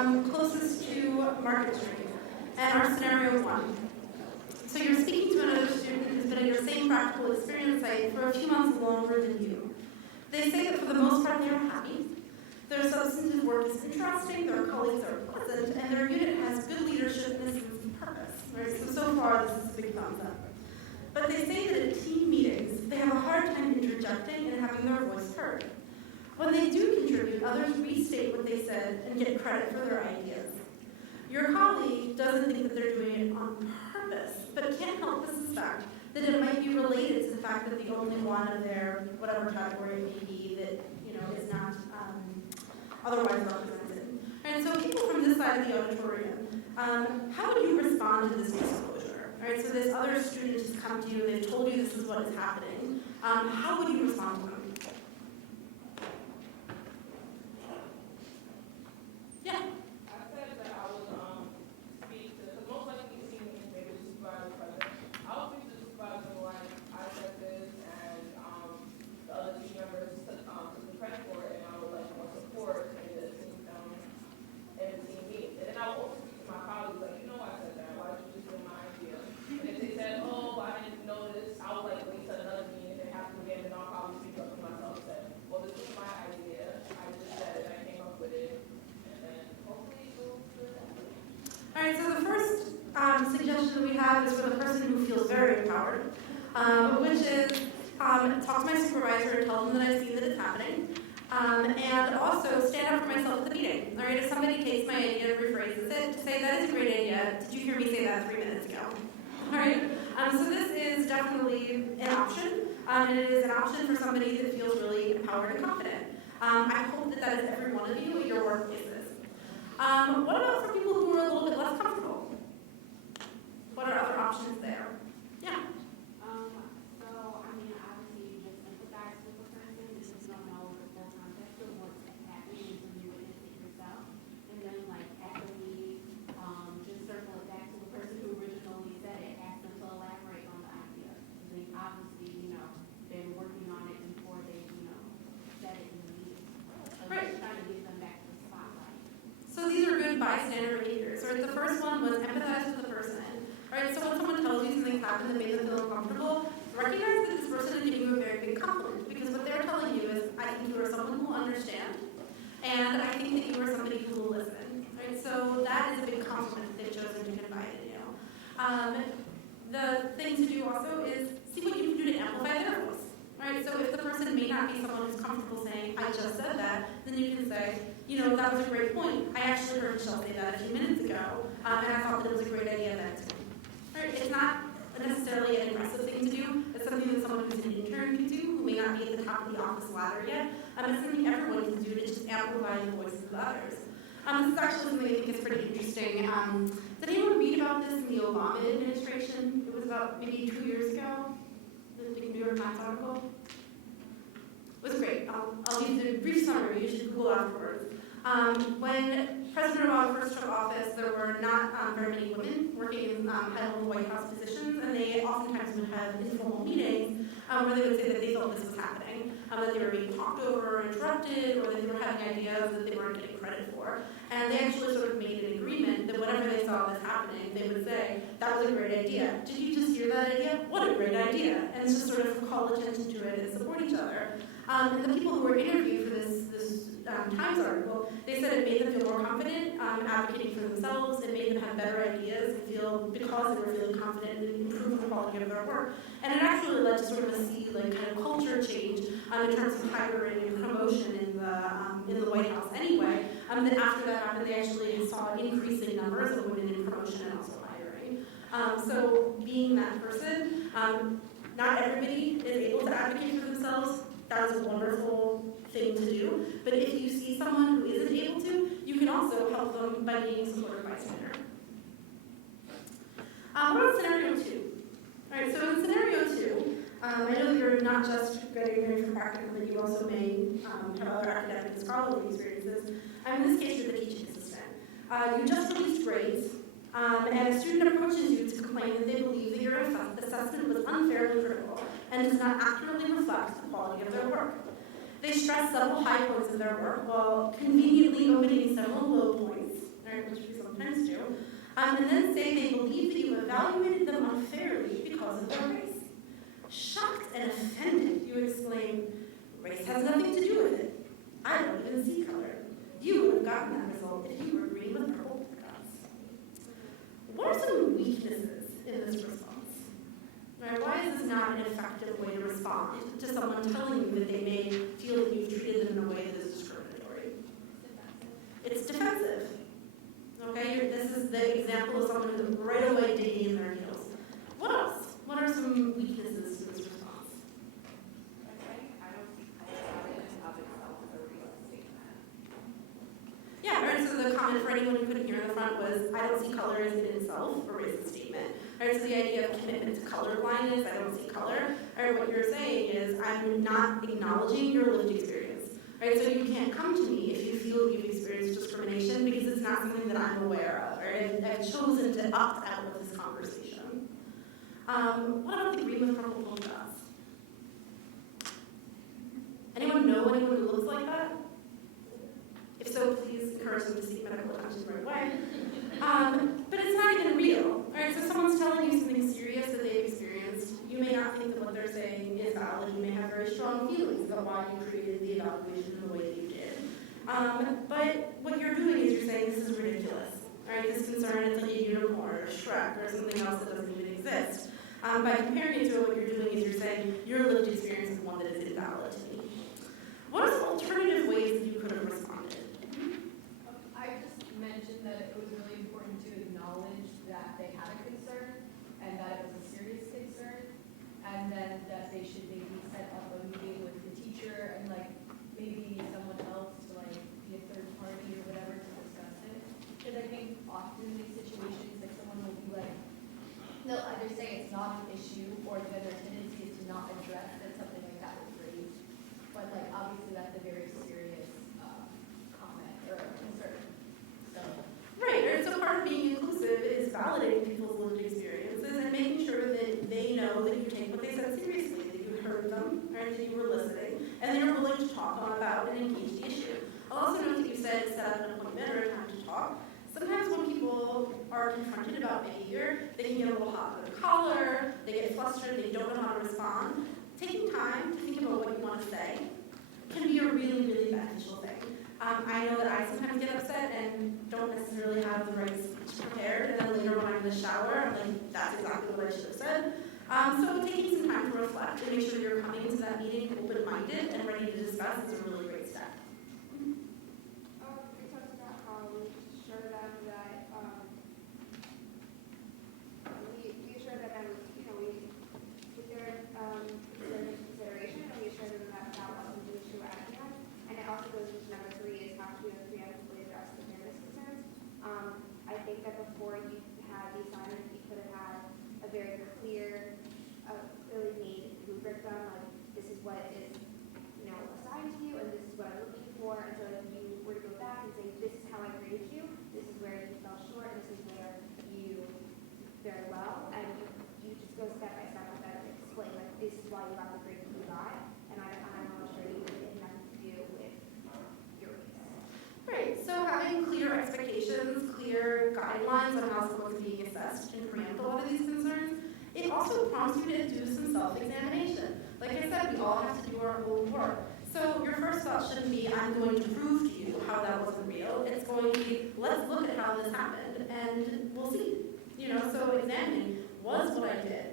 closest to Market Street, and our scenario is 1. So you're speaking to another student who's been at your same practical experience site for a few months longer than you. They say that for the most part they're happy. Their substantive work is interesting, their colleagues are pleasant, and their unit has good leadership and a sense of purpose. Right? So far this is a big thumbs up. But they say that at team meetings, they have a hard time interjecting and having their voice heard. When they do contribute, others restate what they said and get credit for their ideas. Your colleague doesn't think that they're doing it on purpose, but can't help but suspect that it might be related to the fact that the only one of their, whatever category it may be, that is not otherwise represented. And so people from this side of the auditorium, how would you respond to this disclosure? All right, so this other student has come to you, they've told you this is what is happening. How would you respond to them? Yeah. I said that I would speak to, because most likely you see me maybe the supervisor present. I would speak to the supervisor like I said this, and the other team members took the credit for it, and I would like more support in the team meeting. And then I would also speak to my colleagues like, I said that. Why did you just steal my idea? And if they said, oh, I didn't know this, I would like wait till another meeting. If it happens again, then I'll probably speak up for myself and say, well, this was my idea. I just said it. I came up with it. All right, so the first suggestion we have is for the person who feels very empowered, which is talk to my supervisor and tell them that I've seen that it's happening, and also stand up for myself at the meeting. All right, if somebody takes my idea and rephrases it, to say that is a great idea. Did you hear me say that 3 minutes ago? All right, so this is definitely an option, and it is an option for somebody that feels really empowered and confident. I hope that is every one of you at your workplaces. What about for people who are a little bit less comfortable? What are other options there? Yeah. Obviously you just empathize with the person because you don't know the full context of what's happening until you witness it yourself. And then, after we just circle it back to the person who originally said it, ask them to elaborate on the idea. They've obviously, been working on it before they, said it in the meeting. So Right. just trying to get them back to the spotlight. So these are good bystander behaviors. Right? The first one was empathize with the person. Right? So when someone tells you something's happened that made them feel uncomfortable, recognize that this person is giving you a very big compliment because what they're telling you is, I think you are someone who will understand, and I think that you are somebody who will listen. Right? So that is a big compliment that they've chosen to confide in you. The thing to do also is see what you can do to amplify their voice. Right? So if the person may not be someone who's comfortable saying, I just said that, then you can say, that was a great point. I actually heard Michelle say that a few minutes ago, and I thought that it was a great idea then too. Right? It's not necessarily an aggressive thing to do. It's something that someone who's an intern can do, who may not be at the top of the office ladder yet. It's something everyone can do to just amplify the voices of others. This is actually something I think is pretty interesting. Did anyone read about this in the Obama administration? It was about maybe 2 years ago. The New York Times article. It was great. I'll give you the brief summary. You should Google afterwards. When President Obama first took office, there were not very many women working in high-level White House positions, and they oftentimes would have informal meetings where they would say that they felt this was happening, that they were being talked over or interrupted, or that they were having ideas that they weren't getting credit for. And they actually sort of made an agreement that whenever they saw this happening, they would say, that was a great idea. Did you just hear that idea? What a great idea. And just sort of call attention to it and support each other. And the people who were interviewed for this Times article, they said it made them feel more confident advocating for themselves. It made them have better ideas and feel, because they were feeling confident, and improve the quality of their work. And it actually led to sort of a kind of culture change in terms of hiring and promotion in the White House anyway. That after that happened, they actually saw increasing numbers of women in promotion and also hiring. So being that person, not everybody is able to advocate for themselves. That is a wonderful thing to do. But if you see someone who isn't able to, you can also help them by being a supportive bystander. What about scenario 2? All right, so in scenario 2, I know that you're not just getting ready for practical, but you also may have other academic and scholarly experiences. In this case, you're the teaching assistant. You just released grades, and a student approaches you to complain that they believe that your assessment was unfairly critical and does not accurately reflect the quality of their work. They stress several high points of their work while conveniently omitting several low points And then say they believe that you evaluated them unfairly because of their race. Shocked and offended, you exclaim, race has nothing to do with it. I don't even see color. You would have gotten that result if you were green with purple dots. What are some weaknesses in this response? Right, why is this not an effective way to respond to someone telling you that they may feel that you've treated them in a way that is discriminatory? It's defensive. Okay, this is the example of someone who's right away digging in their heels. What else? What are some weaknesses to this response? I don't see color of itself as a real statement. Yeah, right, so the comment for anyone who couldn't hear in the front was, I don't see color as in itself a racist statement. Right, so the idea of commitment to colorblindness, I don't see color, or what you're saying is, I'm not acknowledging your lived experience. Right, so you can't come to me if you feel you've experienced discrimination because it's not something that I'm aware of, or I've chosen to opt out of this conversation. What about the green with purple polka dots? Anyone know anyone who looks like that? If so, please encourage them to seek medical attention right away. But it's not even real, right? So someone's telling you something serious that they've experienced. You may not think that what they're saying is valid. You may have very strong feelings about why you created the evaluation in the way that you did. But what you're doing is you're saying this is ridiculous, right? This concern is like a unicorn or Shrek or something else that doesn't even exist. By comparing it to what you're doing is you're saying your lived experience is one that is invalid to me. What are some alternative ways that you could have responded? I just mentioned that it was really important to acknowledge that they had a concern and that it was a serious concern, and then that they should maybe set up a meeting with the teacher and like maybe someone else to like be a third party or whatever to discuss it. Because I think often in these situations, like someone will be like, they'll either say it's not an issue or then their tendency is to not address that something like that was raised. But like obviously that's a very serious comment or concern. So. Right, right. So part of being inclusive is validating people's lived experiences and making sure that they know that you take what they said seriously, that you heard them, right, that you were listening, and that you're willing to talk about and engage the issue. I'll also note that you said set up an appointment or a time to talk. Sometimes when people are confronted about behavior, they can get a little hot under the collar, they get flustered, they don't know how to respond. Taking time to think about what you want to say can be a really, really beneficial thing. I know that I sometimes get upset and don't necessarily have the right speech prepared, and then later when I'm in the shower, I'm like, that's exactly what I should have said. So taking some time to reflect and make sure you're coming into that meeting open-minded and ready to discuss is a really great step. We talked about how we assure them that we assure them, you know, we with their consideration, and we assure them that that wasn't an issue at hand. And it also goes into number 3 is how to preemptively address the fairness concerns. I think that before you had the assignment, you could have had a very clearly made rubric done, like this is what is, you know, assigned to you, and this is what I'm looking for. And so if you were to go back and say, this is how I graded you, this is where you fell short, this is where you very well, and you just go step by step with that and explain, like, this is why you got the grade that you got, and I'm not sure you it had nothing to do with your race. Right, so having clear expectations, clear guidelines on how someone's being assessed can preempt a lot of these concerns. It also prompts you to do some self-examination. Like I said, we all have to do our own work. So your first thought shouldn't be, I'm going to prove to you how that wasn't real. It's going to be, let's look at how this happened, and we'll see. You know, so examining, was what I did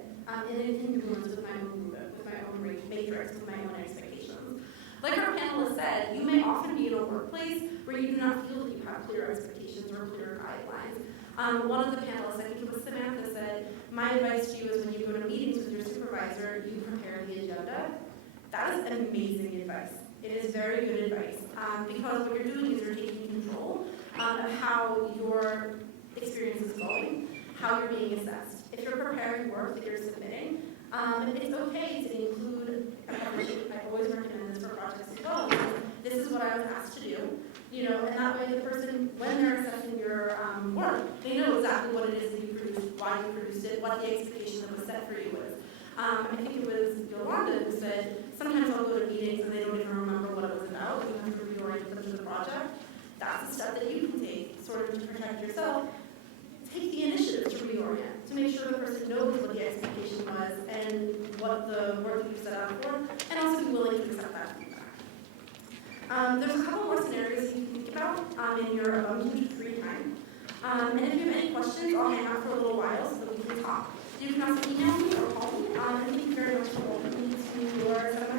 in incongruence with my own rubric, with my own matrix, with my own expectations. Like our panelists said, you may often be in a workplace where you do not feel that you have clear expectations or clear guidelines. One of the panelists, I think it was Samantha, said, my advice to you is when you go to meetings with your supervisor, you prepare the agenda. That is amazing advice. It is very good advice because what you're doing is you're taking control of how your experience is going, how you're being assessed. If you're preparing work that you're submitting, it's okay to include a cover sheet. I always recommend this for projects as well. This is what I was asked to do, you know, and that way the person, when they're assessing your work, they know exactly what it is that you produced, why you produced it, what the expectation that was set for you was. I think it was Yolanda who said, sometimes I'll go to meetings and they don't even remember what it was about. You have to reorient them to the project. That's a step that you can take, sort of to protect yourself. take the initiative to reorient, to make sure the person knows what the expectation was and what the work that you set out for, and also be willing to accept that feedback. There's a couple more scenarios you can think about in your free time. And if you have any questions, I'll hang out for a little while so that we can talk. You can also email me or call me. And thank you very much for welcoming me to your 7